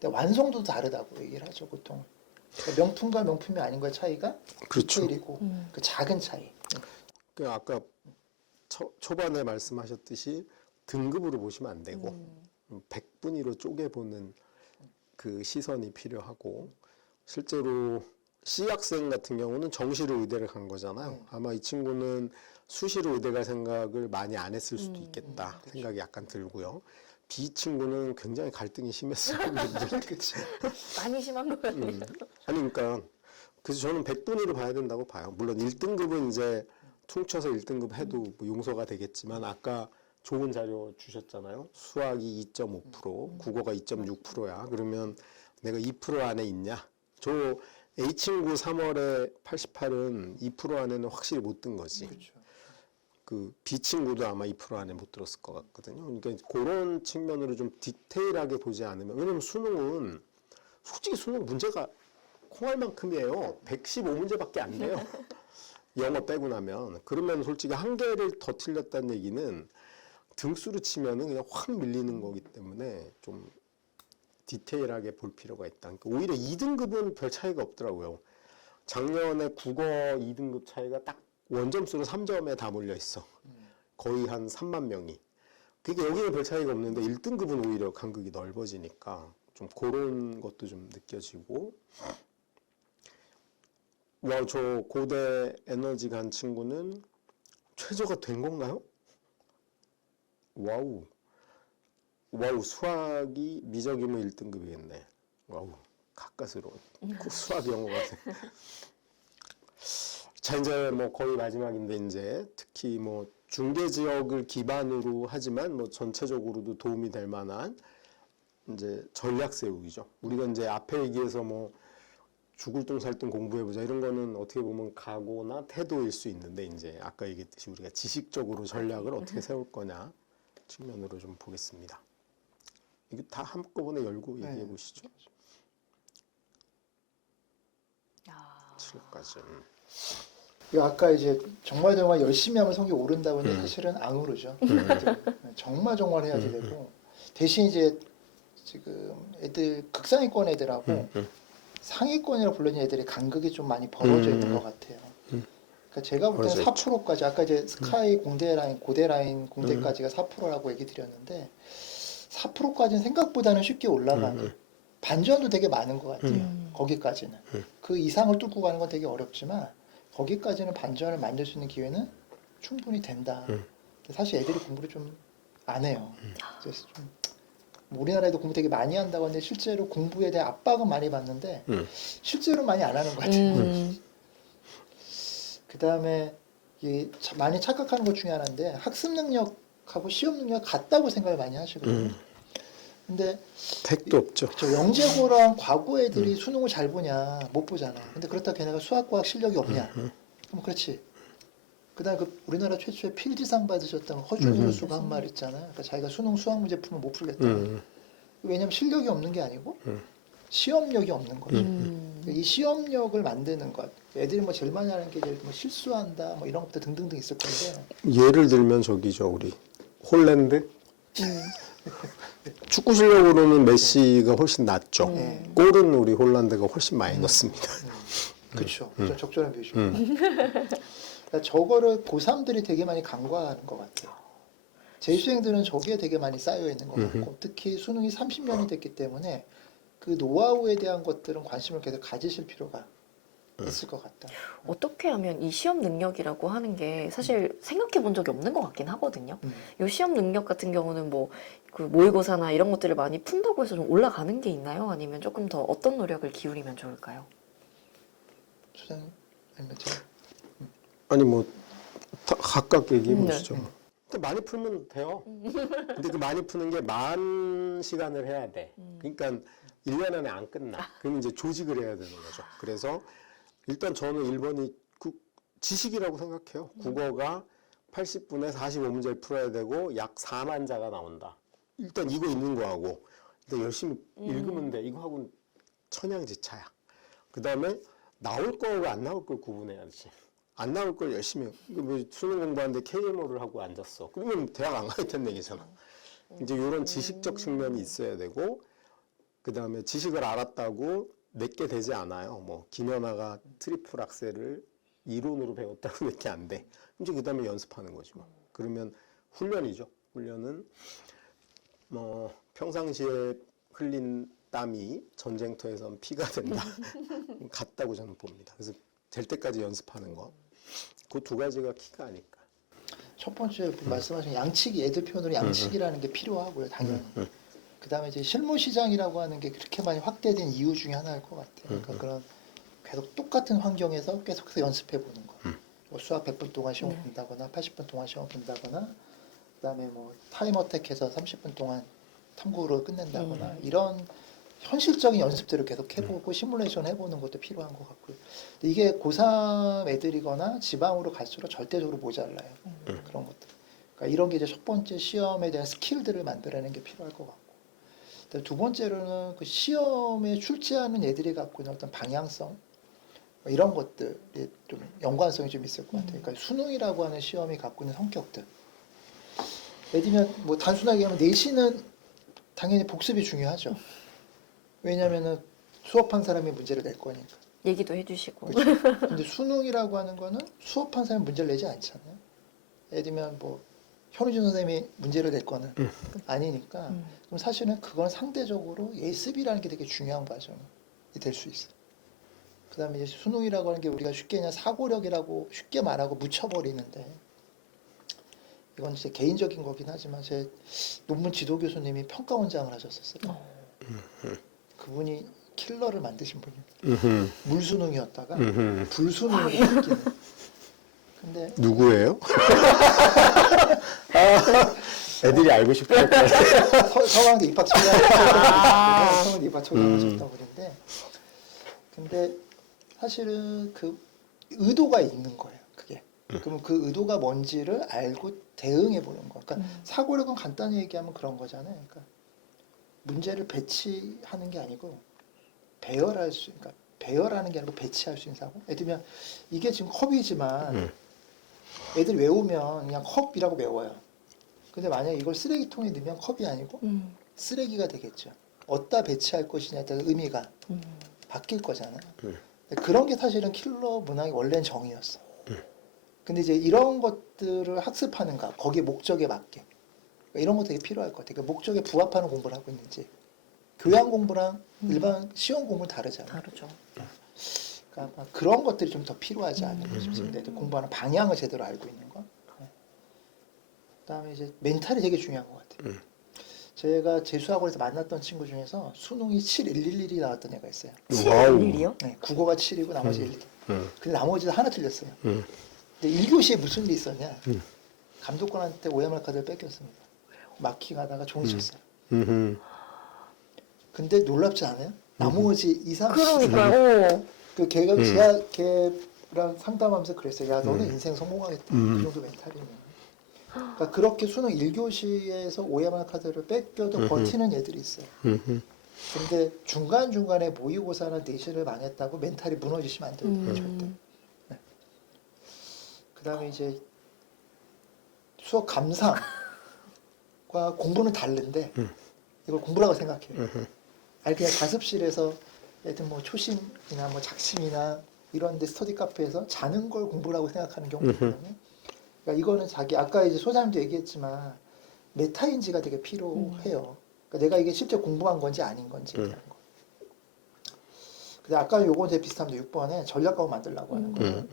근데 완성도도 다르다고 얘기를 하죠, 보통. 그러니까 명품과 명품이 아닌 거의 차이가 그렇죠. 디테일이고 그 작은 차이. 그 아까 초반에 말씀하셨듯이 등급으로 보시면 안 되고 100분위로 쪼개보는 그 시선이 필요하고, 실제로 C 학생 같은 경우는 정시로 의대를 간 거잖아요. 아마 이 친구는 수시로 의대 갈 생각을 많이 안 했을 수도 있겠다 생각이 약간 들고요. B 친구는 굉장히 갈등이 심했어요. 많이 심한 거 같아요. 아니 그러니까 그래서 저는 100분위로 봐야 된다고 봐요. 물론 1등급은 이제 퉁쳐서 1등급 해도 뭐 용서가 되겠지만 아까 좋은 자료 주셨잖아요. 수학이 2.5%, 국어가 2.6%야. 그러면 내가 2% 안에 있냐? 저 A 친구 3월에 88은 2% 안에는 확실히 못 든 거지. 그렇죠. 그 B 친구도 아마 2% 안에 못 들었을 것 같거든요. 그러니까 그런 측면으로 좀 디테일하게 보지 않으면, 왜냐면 수능은 솔직히 수능 문제가 콩알만큼이에요. 115문제밖에 안 돼요. 영어 빼고 나면. 그러면 솔직히 한 개를 더 틀렸다는 얘기는 등수로 치면은 그냥 확 밀리는 거기 때문에 좀 디테일하게 볼 필요가 있다. 그러니까 오히려 2등급은 별 차이가 없더라고요. 작년에 국어 2등급 차이가 딱 원점수로 3점에 다 몰려 있어. 거의 한 3만 명이. 그러니까 여기는 별 차이가 없는데 1등급은 오히려 간극이 넓어지니까 좀 그런 것도 좀 느껴지고. 와, 저 고대 에너지 간 친구는 최저가 된 건가요? 와우. 와우, 수학이 미적이면 1등급이겠네. 와우, 가까스로. 수학 영어 같아. 자, 이제 뭐 거의 마지막인데, 이제 특히 뭐 중계 지역을 기반으로 하지만 뭐 전체적으로도 도움이 될 만한 이제 전략 세우기죠. 우리가 이제 앞에 얘기해서 뭐 죽을 둥 살 둥 공부해보자 이런 거는 어떻게 보면 각오나 태도일 수 있는데 이제 아까 얘기했듯이 우리가 지식적으로 전략을 어떻게 세울 거냐 측면으로 좀 보겠습니다. 이거 다 한꺼번에 열고 얘기해 보시죠. 야. 7까지. 이거 아까 이제 정말 열심히 하면 성적이 오른다고 했는데 사실은 안 오르죠. 정말 해야 되고 대신 이제 지금 애들 극상위권 애들하고 상위권이라고 불리는 애들이 간극이 좀 많이 벌어져 있는 것 같아요. 그러니까 제가 볼 때는 4%까지 아까 이제 스카이 공대 라인, 고대 라인 공대까지가 4%라고 얘기 드렸는데 4%까지는 생각보다는 쉽게 올라가는 반전도 되게 많은 것 같아요. 거기까지는 그 이상을 뚫고 가는 건 되게 어렵지만 거기까지는 반전을 만들 수 있는 기회는 충분히 된다. 사실 애들이 공부를 좀 안 해요. 그래서 좀 우리나라에도 공부 되게 많이 한다고 하는데 실제로 공부에 대한 압박은 많이 받는데 실제로 많이 안 하는 것 같아요. 그 다음에 많이 착각하는 것 중에 하나인데 학습 능력하고 시험 능력 같다고 생각을 많이 하시거든요. 근데 택도 없죠. 저 영재고랑 과거 애들이 수능을 잘 보냐 못 보잖아. 근데 그렇다고 걔네가 수학 과학 실력이 없냐? 그럼 그렇지. 그다음에 그 우리나라 최초의 필지상 받으셨던 허준 교수가 한 말 있잖아요. 그러니까 자기가 수능 수학 문제 풀면 못 풀겠다. 왜냐면 실력이 없는 게 아니고 시험력이 없는 거죠. 이 시험력을 만드는 것. 애들이 뭐 제일 많이 하는 게 이제 뭐 실수한다, 뭐 이런 것도 등등등 있을 건데. 예를 들면 저기죠 우리 홀랜드. 축구 실력으로는 메시가 훨씬 낫죠. 골은 우리 홀란드가 훨씬 많이 넣습니다. 그렇죠. 적절한 비유죠. 그러니까 저거를 고3들이 되게 많이 간과하는 것 같아요. 재수생들은 저기에 되게 많이 쌓여 있는 것 같고 특히 수능이 30년이 됐기 때문에 그 노하우에 대한 것들은 관심을 계속 가지실 필요가 있을 것 같다. 어떻게 하면 이 시험 능력이라고 하는 게 사실 생각해 본 적이 없는 것 같긴 하거든요. 이 시험 능력 같은 경우는 뭐 그 모의고사나 이런 것들을 많이 푼다고 해서 좀 올라가는 게 있나요? 아니면 조금 더 어떤 노력을 기울이면 좋을까요? 수장 아니면 제가 아니 뭐 각각 얘기해 보시죠. 근데 많이 풀면 돼요. 근데 그 많이 푸는 게 만 시간을 해야 돼. 그러니까 1년 안에 안 끝나. 그럼 이제 조직을 해야 되는 거죠. 그래서 일단 저는 1번이 지식이라고 생각해요. 국어가 80분에 45문제를 풀어야 되고 약 4만 자가 나온다. 일단 이거 있는 거하고 일단 열심히 읽으면 돼. 이거 하고는 천양지차야. 그 다음에 나올 거하고 안 나올 걸 구분해야지. 안 나올 걸 열심히 해. 뭐 수능 공부하는데 KMO를 하고 앉았어. 그러면 대학 안 가겠다는 얘기잖아. 이제 이런 지식적 측면이 있어야 되고 그 다음에 지식을 알았다고 내게 되지 않아요. 뭐 김연아가 트리플 악셀을 이론으로 배웠다고 내게 안 돼. 이제 그 다음에 연습하는 거지 뭐. 그러면 훈련이죠. 훈련은 뭐 평상시에 흘린 땀이 전쟁터에선 피가 된다. 같다고 저는 봅니다. 그래서 될 때까지 연습하는 거. 그 두 가지가 키가 아닐까. 첫 번째 말씀하신 양치기, 애들 표현으로 양치기라는 게 필요하고요, 당연히. 그 다음에 이제 실무 시장이라고 하는 게 그렇게 많이 확대된 이유 중에 하나일 것 같아요. 그러니까 그런 계속 똑같은 환경에서 계속해서 연습해 보는 거. 뭐 수학 100분 동안 시험 본다거나 80분 동안 시험 본다거나 그 다음에 뭐 타임어택해서 30분 동안 탐구를 끝낸다거나 이런 현실적인 연습들을 계속 해보고 시뮬레이션 해보는 것도 필요한 것 같고요. 근데 이게 고3 애들이거나 지방으로 갈수록 절대적으로 모자라요. 그런 것들. 그러니까 이런 게 이제 첫 번째 시험에 대한 스킬들을 만들어내는 게 필요할 것 같고. 두 번째로는 그 시험에 출제하는 애들이 갖고 있는 어떤 방향성 이런 것들이 좀 연관성이 좀 있을 것 같아요. 그러니까 수능이라고 하는 시험이 갖고 있는 성격들. 예를 들면 뭐 단순하게 하면 내신은 당연히 복습이 중요하죠. 왜냐면은 수업한 사람이 문제를 낼 거니까. 얘기도 해주시고. 그렇죠. 근데 수능이라고 하는 거는 수업한 사람이 문제를 내지 않잖아요. 예를 들면 뭐 현우진 선생님이 문제를 낼 거는 아니니까 그럼 사실은 그건 상대적으로 예습이라는 게 되게 중요한 과정이 될 수 있어요. 그 다음에 이제 수능이라고 하는 게 우리가 쉽게 그냥 사고력이라고 쉽게 말하고 묻혀버리는데 이건 제 개인적인 거긴 하지만 제 논문 지도 교수님이 평가원장을 하셨었어요. 그분이 킬러를 만드신 분입니다. 물수능이었다가 불수능으로 바뀌는. 근데 누구예요? 애들이 알고 싶어 할 거야. 서강대 입학처장 서강대 입학처장 하셨다고 그랬는데 근데 사실은 그 의도가 있는 거예요. 그게. 그러면 그 의도가 뭔지를 알고 대응해 보는 거. 그러니까 사고력은 간단히 얘기하면 그런 거잖아요. 그러니까 문제를 배치하는 게 아니고 배열할 수, 그러니까 배열하는 게 아니고 배치할 수 있는 사고. 예를 들면 이게 지금 컵이지만 애들 외우면 그냥 컵이라고 외워요. 근데 만약에 이걸 쓰레기통에 넣으면 컵이 아니고 쓰레기가 되겠죠. 어디다 배치할 것이냐에 따라 의미가 바뀔 거잖아요. 그런 게 사실은 킬러 문학의 원래는 정의였어. 근데 이제 이런 것들을 학습하는가, 거기에 목적에 맞게. 그러니까 이런 거 되게 필요할 것 같아요. 그러니까 목적에 부합하는 공부를 하고 있는지. 교양 공부랑 일반 시험 공부는 다르잖아요. 다르죠. 그러니까 아마 그런 것들이 좀 더 필요하지 않을까 싶습니다. 공부하는 방향을 제대로 알고 있는 거. 그다음에 이제 멘탈이 되게 중요한 것 같아요. 제가 재수학원에서 만났던 친구 중에서 수능이 7,111이 나왔던 애가 있어요. 와우. 일이요? 네, 국어가 7이고 나머지 1. 근데 나머지 하나 틀렸어요. 근데 1교시에 무슨 일이 있었냐? 감독관한테 OMR 카드를 뺏겼습니다. 마킹하다가 종이 쳤어요. 근데 놀랍지 않아요? 나머지 2, 3. 그러니까요. 그 걔가 걔랑 상담하면서 그랬어요. 야, 너는 인생 성공하겠다. 그 정도 멘탈이면. 그러니까 그렇게 수능 1교시에서 OMR 카드를 뺏겨도 버티는 애들이 있어요. 근데 중간중간에 모의고사나 내신을 망했다고 멘탈이 무너지시면 안 돼요. 절대. 네. 그 다음에 이제 수업 감상과 공부는 다른데 이걸 공부라고 생각해요. 아니 그냥 자습실에서 하여튼 뭐 초심이나 뭐 작심이나 이런 데 스터디 카페에서 자는 걸 공부라고 생각하는 경우도 있거든요. 그러니까 이거는 자기 아까 이제 소장님도 얘기했지만 메타인지가 되게 필요해요. 그러니까 내가 이게 실제 공부한 건지 아닌 건지에 대한 거. 근데 아까 요거 되게 비슷합니다. 6번에 전략가고 만들라고 하는 거예요.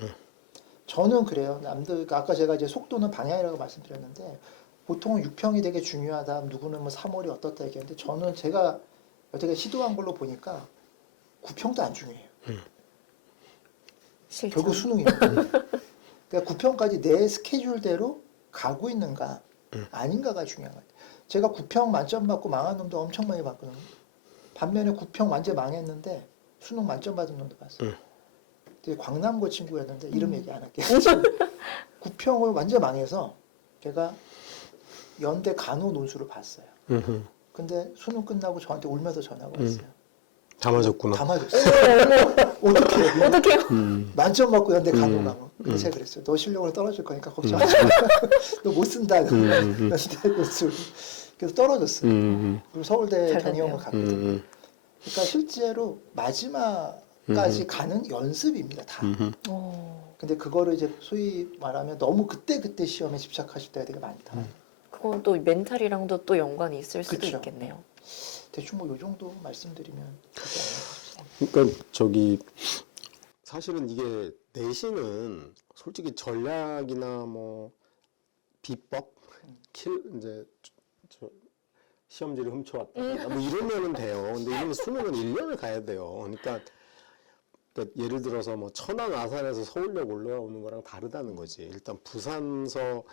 저는 그래요. 남들 그러니까 아까 제가 이제 속도는 방향이라고 말씀드렸는데 보통은 6평이 되게 중요하다. 누구는 뭐 3월이 어떻다 얘기했는데 저는 제가 여태까 시도한 걸로 보니까 9평도 안 중요해요. 실전. 결국 수능이에요. 그러니까 9평까지 내 스케줄대로 가고 있는가 아닌가가 중요한 것 같아요. 제가 9평 만점 받고 망한 놈도 엄청 많이 봤거든요. 반면에 9평 완전 망했는데 수능 만점 받은 놈도 봤어요. 되게 광남고 친구였는데 이름 얘기 안 할게요. 9평을 완전 망해서 제가 연대 간호 논술을 봤어요. 근데 수능 끝나고 저한테 울면서 전화가 왔어요. 다 맞았구나. 다 맞았어요. 어떡해. 어떡해요? 만점 받고 연대 간호 가면. 근데 제가 그랬어요. 너 실력으로 떨어질 거니까 걱정하지 마. 너 못 쓴다. 연대 논술. 그래서 떨어졌어요. 그리고 서울대 잘 경영을 됐네요. 갔거든요. 그러니까 실제로 마지막까지 가는 연습입니다. 다. 근데 그거를 이제 소위 말하면 너무 그때 시험에 집착하실 때가 되게 많다. 그건 또 멘탈이랑도 또 연관이 있을 수도 그쵸. 있겠네요. 대충 뭐 요 정도 말씀드리면 되지 않을까 싶습니다. 그러니까 저기 사실은 이게 내신은 솔직히 전략이나 뭐 비법, 이제 시험지를 훔쳐왔다 뭐 이러면은 돼요. 근데 이러면 수능은 1년을 가야 돼요. 그러니까 예를 들어서 뭐 천안 아산에서 서울역 올라오는 거랑 다르다는 거지. 일단 부산서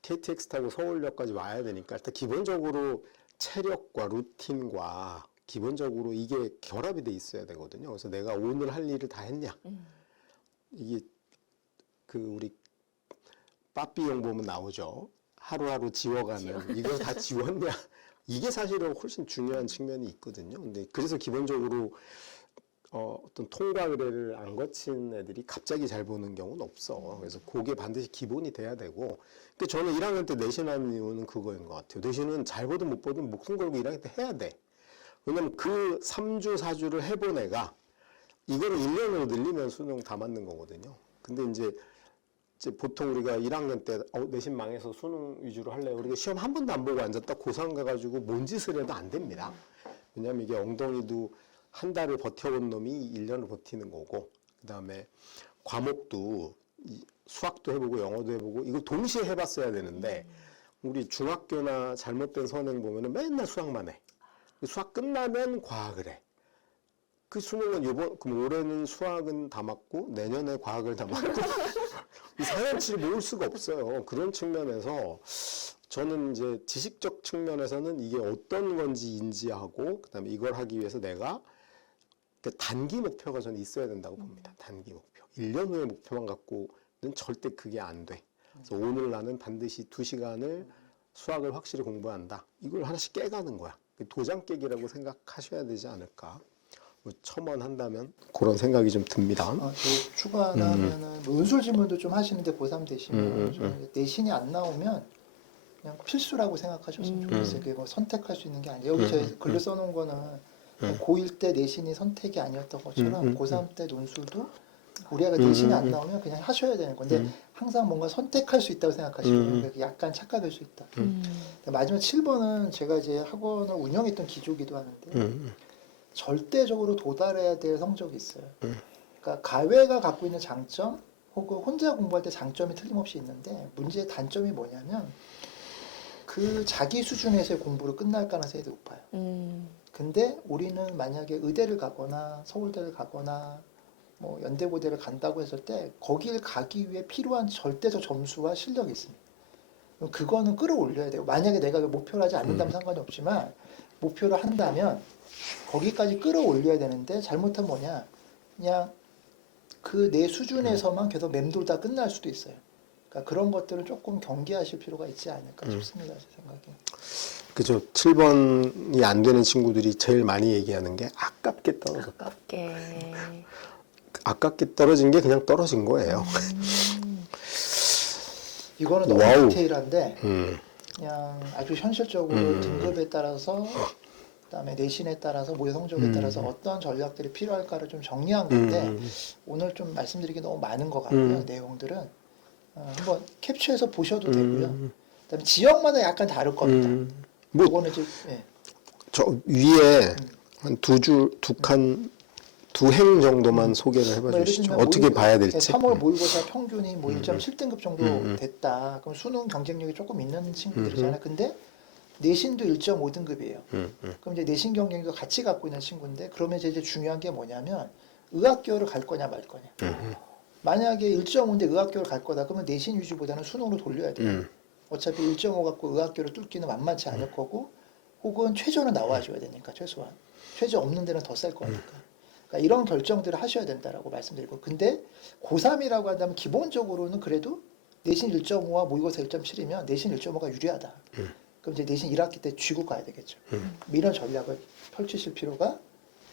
KTX 타고 서울역까지 와야 되니까 일단 기본적으로 체력과 루틴과 기본적으로 이게 결합이 돼 있어야 되거든요. 그래서 내가 오늘 할 일을 다 했냐. 이게 그 우리 빠삐용 보면 나오죠. 하루하루 지워가는 이걸 다 지웠냐. 이게 사실은 훨씬 중요한 측면이 있거든요. 근데 그래서 기본적으로 어떤 통과 의뢰를 안 거친 애들이 갑자기 잘 보는 경우는 없어. 그래서 그게 반드시 기본이 돼야 되고. 근데 저는 1학년 때 내신하는 이유는 그거인 것 같아요. 내신은 잘 보든 못 보든 목숨 걸고 1학년 때 해야 돼. 왜냐면 그 3주, 4주를 해본 애가 이거를 1년으로 늘리면 수능 다 맞는 거거든요. 근데 이제 보통 우리가 1학년 때 내신 망해서 수능 위주로 할래요. 우리가 시험 한 번도 안 보고 앉았다 고3 가가지고 뭔 짓을 해도 안 됩니다. 왜냐면 이게 엉덩이도 한 달을 버텨본 놈이 1년을 버티는 거고, 그 다음에 과목도 수학도 해보고 영어도 해보고 이걸 동시에 해봤어야 되는데 우리 중학교나 잘못된 선행 보면은 맨날 수학만 해. 수학 끝나면 과학을 해. 그 수능은 그럼 올해는 수학은 다 맞고 내년에 과학을 다 맞고 이 4년치를 모을 수가 없어요. 그런 측면에서 저는 이제 지식적 측면에서는 이게 어떤 건지 인지하고 그다음에 이걸 하기 위해서 내가 그러니까 단기 목표가 저는 있어야 된다고 봅니다. 단기 목표. 1년 후의 목표만 갖고는 절대 그게 안 돼. 그래서 오늘 나는 반드시 2시간을 수학을 확실히 공부한다. 이걸 하나씩 깨가는 거야. 도장 깨기라고 생각하셔야 되지 않을까. 뭐 첨언한다면 그런 생각이 좀 듭니다. 저 추가하면은 뭐 은술 질문도 좀 하시는데 고3 되시면 저는 내신이 안 나오면 그냥 필수라고 생각하셨으면 좋겠어요. 그게 뭐 선택할 수 있는 게 아니에요. 여기 제가 글을 써놓은 거는 고1 때 내신이 선택이 아니었던 것처럼 고3 때 논술도 우리가 내신이 안 나오면 그냥 하셔야 되는 건데 항상 뭔가 선택할 수 있다고 생각하시면 약간 착각일 수 있다. 마지막 7번은 제가 이제 학원을 운영했던 기조기도 하는데 절대적으로 도달해야 될 성적이 있어요. 그러니까 가외가 갖고 있는 장점 혹은 혼자 공부할 때 장점이 틀림없이 있는데 문제의 단점이 뭐냐면 그 자기 수준에서의 공부로 끝날 가능성이 높아요. 근데 우리는 만약에 의대를 가거나 서울대를 가거나 뭐 연대고대를 간다고 했을 때 거길 가기 위해 필요한 절대적 점수와 실력이 있습니다. 그럼 그거는 끌어올려야 돼요. 만약에 내가 목표를 하지 않는다면 상관이 없지만 목표를 한다면 거기까지 끌어올려야 되는데 잘못하면 뭐냐 그냥 그 내 수준에서만 계속 맴돌다 끝날 수도 있어요. 그러니까 그런 것들을 조금 경계하실 필요가 있지 않을까 싶습니다. 제 생각에. 그죠. 7번이 안 되는 친구들이 제일 많이 얘기하는 게 아깝게 떨어졌다. 아깝게 떨어진 게 그냥 떨어진 거예요. 이거는 너무 와우. 디테일한데 그냥 아주 현실적으로 등급에 따라서 그다음에 내신에 따라서 모의 성적에 따라서 어떤 전략들이 필요할까를 좀 정리한 건데 오늘 좀 말씀드리기 너무 많은 것 같고요. 내용들은 한번 캡처해서 보셔도 되고요. 그다음에 지역마다 약간 다를 겁니다. 뭐 그거는 이제 예. 저 위에 한 두 행 정도만 소개를 해봐 예를 주시죠. 들면 어떻게 봐야 될지. 3월 모의고사 평균이 뭐 1.7등급 정도 됐다. 그럼 수능 경쟁력이 조금 있는 친구들이잖아요. 근데 내신도 1.5등급이에요. 그럼 이제 내신 경쟁도 같이 갖고 있는 친구인데 그러면 이제 중요한 게 뭐냐면 의학교를 갈 거냐 말 거냐. 만약에 1.5인데 의학교를 갈 거다. 그러면 내신 위주보다는 수능으로 돌려야 돼요. 어차피 1.5 갖고 의학교를 뚫기는 만만치 않을 거고 혹은 최저는 나와줘야 되니까 최소한. 최저 없는 데는 더 쌀 거니까. 그러니까 이런 결정들을 하셔야 된다라고 말씀드리고 근데 고3이라고 한다면 기본적으로는 그래도 내신 1.5와 모의고사 1.7이면 내신 1.5가 유리하다. 그럼 이제 내신 1학기 때 쥐고 가야 되겠죠. 이런 전략을 펼치실 필요가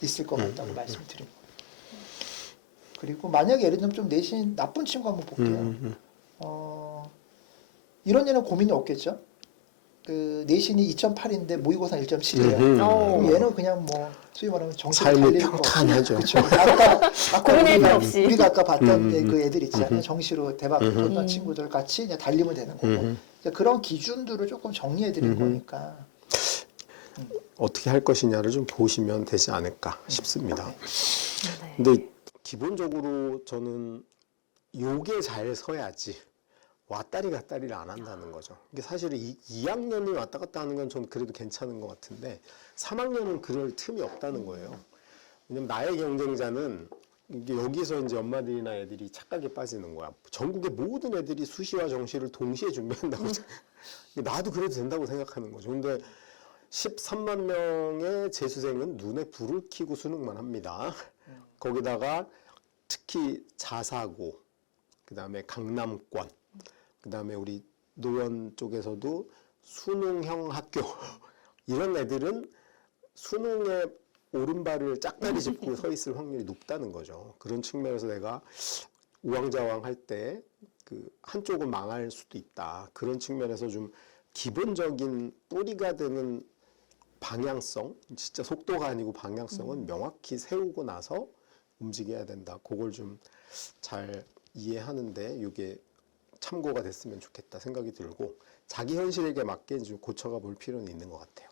있을 것 같다고 말씀드립니다. 그리고 만약에 예를 들면 좀 내신 나쁜 친구 한번 볼게요. 이런 얘는 고민이 없겠죠. 그 내신이 2.8인데 모의고사 1.7이에요. 그럼 얘는 그냥 뭐 소위 말하면 정신 삶이 달릴 거 평탄하죠. 그렇죠. 아까 고민할 거 없이. 우리가 아까 봤던 그 애들 있잖아요. 정시로 대박 떴던 친구들 같이 그냥 달리면 되는 거고. 그런 기준들을 조금 정리해 드린 거니까. 어떻게 할 것이냐를 좀 보시면 되지 않을까 싶습니다. 네. 근데 기본적으로 저는 요게 잘 서야지 왔다리 갔다리를 안 한다는 거죠. 이게 사실 2학년이 왔다 갔다 하는 건 저는 그래도 괜찮은 것 같은데 3학년은 그럴 틈이 없다는 거예요. 왜냐면 나의 경쟁자는 이게 여기서 이제 엄마들이나 애들이 착각에 빠지는 거야. 전국의 모든 애들이 수시와 정시를 동시에 준비한다고 나도 그래도 된다고 생각하는 거죠. 근데 13만 명의 재수생은 눈에 불을 켜고 수능만 합니다. 거기다가 특히 자사고, 그 다음에 강남권, 그 다음에 우리 노원 쪽에서도 수능형 학교 이런 애들은 수능에 오른발을 짝다리 짚고 서 있을 확률이 높다는 거죠. 그런 측면에서 내가 우왕좌왕 할 때 그 한쪽은 망할 수도 있다. 그런 측면에서 좀 기본적인 뿌리가 되는 방향성, 진짜 속도가 아니고 방향성은 명확히 세우고 나서 움직여야 된다. 그걸 좀 잘 이해하는데 이게 참고가 됐으면 좋겠다 생각이 들고 자기 현실에게 맞게 좀 고쳐가 볼 필요는 있는 것 같아요.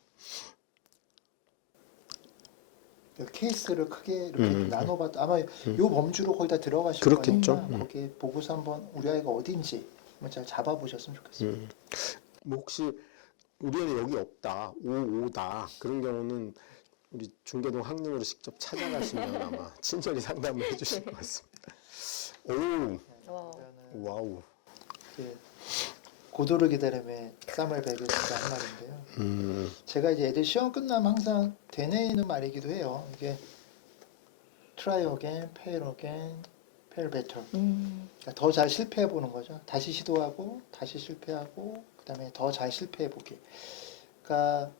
케이스를 크게 이렇게 나눠봤 아마 요 범주로 거의 다 들어가실 그렇겠죠. 거니까 거기에 보고서 한번 우리 아이가 어딘지 한번 잘 잡아보셨으면 좋겠습니다. 뭐 혹시 우리 애는 여기 없다, 5다 그런 경우는 우리 중계동 학령으로 직접 찾아가시면 아마 친절히 상담을 해주실 것 같습니다. 오, 와우. 이제 고도를 기다림에 쌈을 배겨준다 한 말인데요. 제가 이제 애들 시험 끝나면 항상 되뇌이는 말이기도 해요. 이게 try again, fail again, fail better. 그러니까 더 잘 실패해 보는 거죠. 다시 시도하고 다시 실패하고 그다음에 더 잘 실패해 보기. 그러니까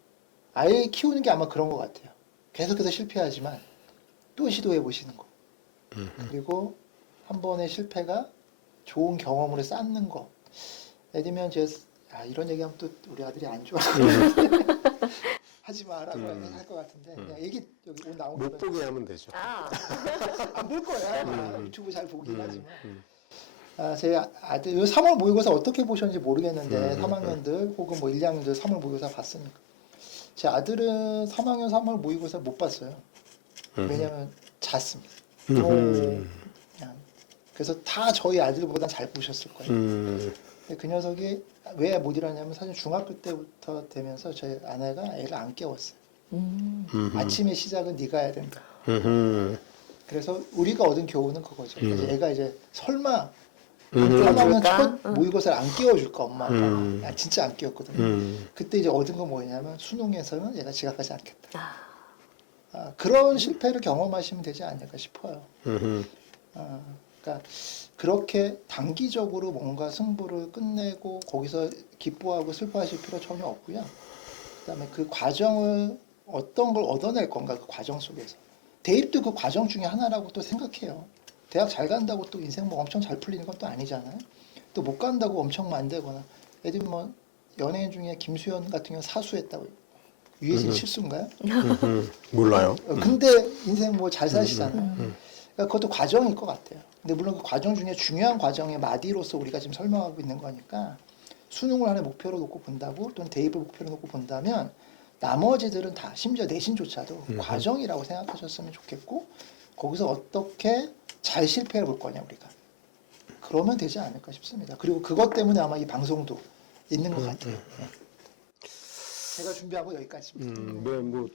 아이 키우는 게 아마 그런 것 같아요. 계속해서 실패하지만 또 시도해 보시는 거. 그리고 한 번의 실패가 좋은 경험으로 쌓는 거. 예를 들면 이런 얘기하면 또 우리 아들이 안 좋아하고 하지 마라고 할 것 같은데 그냥 얘기 여기 오늘 나온 못 보게 하면 되죠. 안 볼 거야. 유튜브 잘 보긴 하지만. 제 아들 요 3월 모의고사 어떻게 보셨는지 모르겠는데 3학년들 혹은 뭐 1, 2학년들 3월 모의고사 봤으니까 제 아들은 3학년 3월 모의고사 못 봤어요. 왜냐면 잤습니다. 그냥. 그래서 다 저희 아들보다 잘 보셨을 거예요. 근데 그 녀석이 왜 못 일어나냐면 사실 중학교 때부터 되면서 저희 아내가 애를 안 깨웠어요. 아침의 시작은 네가 해야 된다. 그래서 우리가 얻은 교훈은 그거죠. 그래서 애가 이제 설마 3학년 첫 모의고사를 안 깨워줄까 엄마가. 진짜 안 깨웠거든요. 그때 이제 얻은 건 뭐냐면 수능에서는 얘가 지각하지 않겠다. 그런 실패를 경험하시면 되지 않을까 싶어요. 그러니까 그렇게 단기적으로 뭔가 승부를 끝내고 거기서 기뻐하고 슬퍼하실 필요 전혀 없고요. 그다음에 그 과정을 어떤 걸 얻어낼 건가 그 과정 속에서 대입도 그 과정 중에 하나라고 또 생각해요. 대학 잘 간다고 또 인생 뭐 엄청 잘 풀리는 건 또 아니잖아요. 또 못 간다고 엄청 안 되거나 예를 들면 뭐 연예인 중에 김수현 같은 경우 사수했다고 유해진 실수인가요? 몰라요. 근데 인생 뭐 잘 사시잖아요. 그러니까 그것도 과정일 것 같아요. 근데 물론 그 과정 중에 중요한 과정의 마디로서 우리가 지금 설명하고 있는 거니까 수능을 하나의 목표로 놓고 본다고 또는 대입을 목표로 놓고 본다면 나머지들은 다 심지어 내신조차도 과정이라고 생각하셨으면 좋겠고 거기서 어떻게 잘 실패해 볼 거냐 우리가 그러면 되지 않을까 싶습니다. 그리고 그것 때문에 아마 이 방송도 있는 것 같아요. 제가 준비한 거 여기까지입니다. 네, 뭐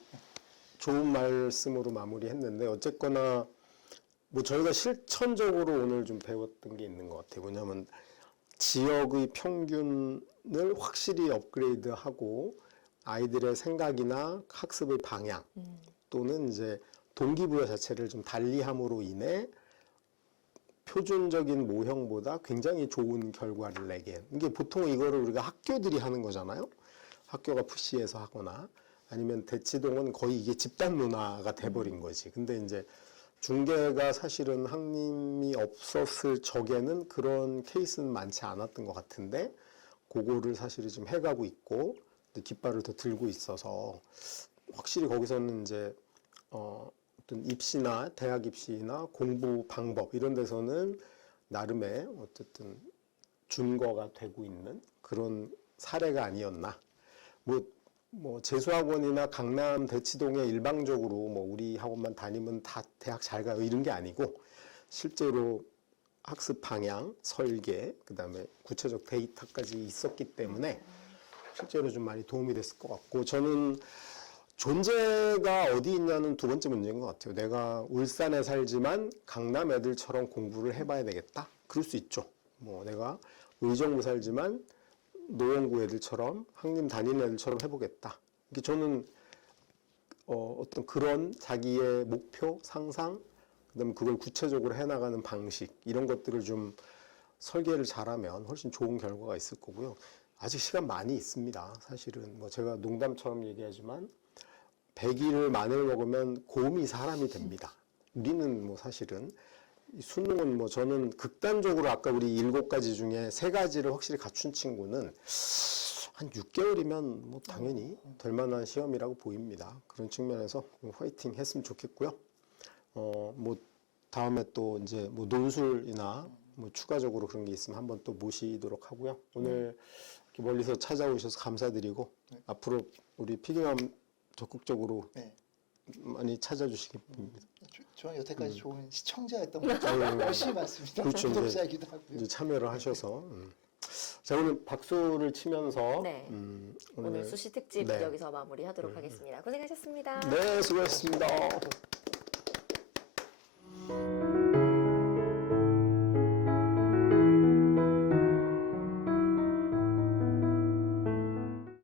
좋은 말씀으로 마무리했는데 어쨌거나 뭐 저희가 실천적으로 오늘 좀 배웠던 게 있는 것 같아요. 왜냐하면 지역의 평균을 확실히 업그레이드하고 아이들의 생각이나 학습의 방향 또는 이제 동기부여 자체를 좀 달리함으로 인해 표준적인 모형보다 굉장히 좋은 결과를 내게. 이게 보통 이거를 우리가 학교들이 하는 거잖아요. 학교가 푸시해서 하거나 아니면 대치동은 거의 이게 집단 문화가 돼버린 거지. 근데 이제 중계가 사실은 학님이 없었을 적에는 그런 케이스는 많지 않았던 것 같은데 그거를 사실은 지금 해가고 있고 깃발을 더 들고 있어서 확실히 거기서는 이제 어떤 입시나 대학 입시나 공부 방법 이런 데서는 나름의 어쨌든 준거가 되고 있는 그런 사례가 아니었나. 뭐 재수학원이나 강남 대치동에 일방적으로 뭐 우리 학원만 다니면 다 대학 잘 가요 이런 게 아니고 실제로 학습 방향, 설계, 그다음에 구체적 데이터까지 있었기 때문에 실제로 좀 많이 도움이 됐을 것 같고 저는 존재가 어디 있냐는 두 번째 문제인 것 같아요. 내가 울산에 살지만 강남 애들처럼 공부를 해봐야 되겠다. 그럴 수 있죠. 뭐 내가 의정부 살지만 노원구 애들처럼 학림 다니는 애들처럼 해보겠다. 이게 저는 어떤 그런 자기의 목표, 상상, 그다음에 그걸 구체적으로 해나가는 방식 이런 것들을 좀 설계를 잘하면 훨씬 좋은 결과가 있을 거고요. 아직 시간 많이 있습니다. 사실은 뭐 제가 농담처럼 얘기하지만 100일 마늘 먹으면 곰이 사람이 됩니다. 우리는 뭐 사실은 수능은 뭐 저는 극단적으로 아까 우리 7가지 중에 3가지를 확실히 갖춘 친구는 한 6개월이면 뭐 당연히 될 만한 시험이라고 보입니다. 그런 측면에서 화이팅 했으면 좋겠고요. 뭐 다음에 또 이제 뭐 논술이나 뭐 추가적으로 그런 게 있으면 한번 또 모시도록 하고요. 오늘 이렇게 멀리서 찾아오셔서 감사드리고 앞으로 우리 피디맘 적극적으로 많이 찾아주시기 바랍니다. 저는 여태까지 좋은 시청자였던 것 같아요. 열심히 봤습니다. 그렇죠. 구독자이기도 하고요. 이제 참여를 하셔서 자 오늘 박수를 치면서 네. 오늘 수시 특집 네. 여기서 마무리하도록 하겠습니다. 고생하셨습니다. 네 수고하셨습니다.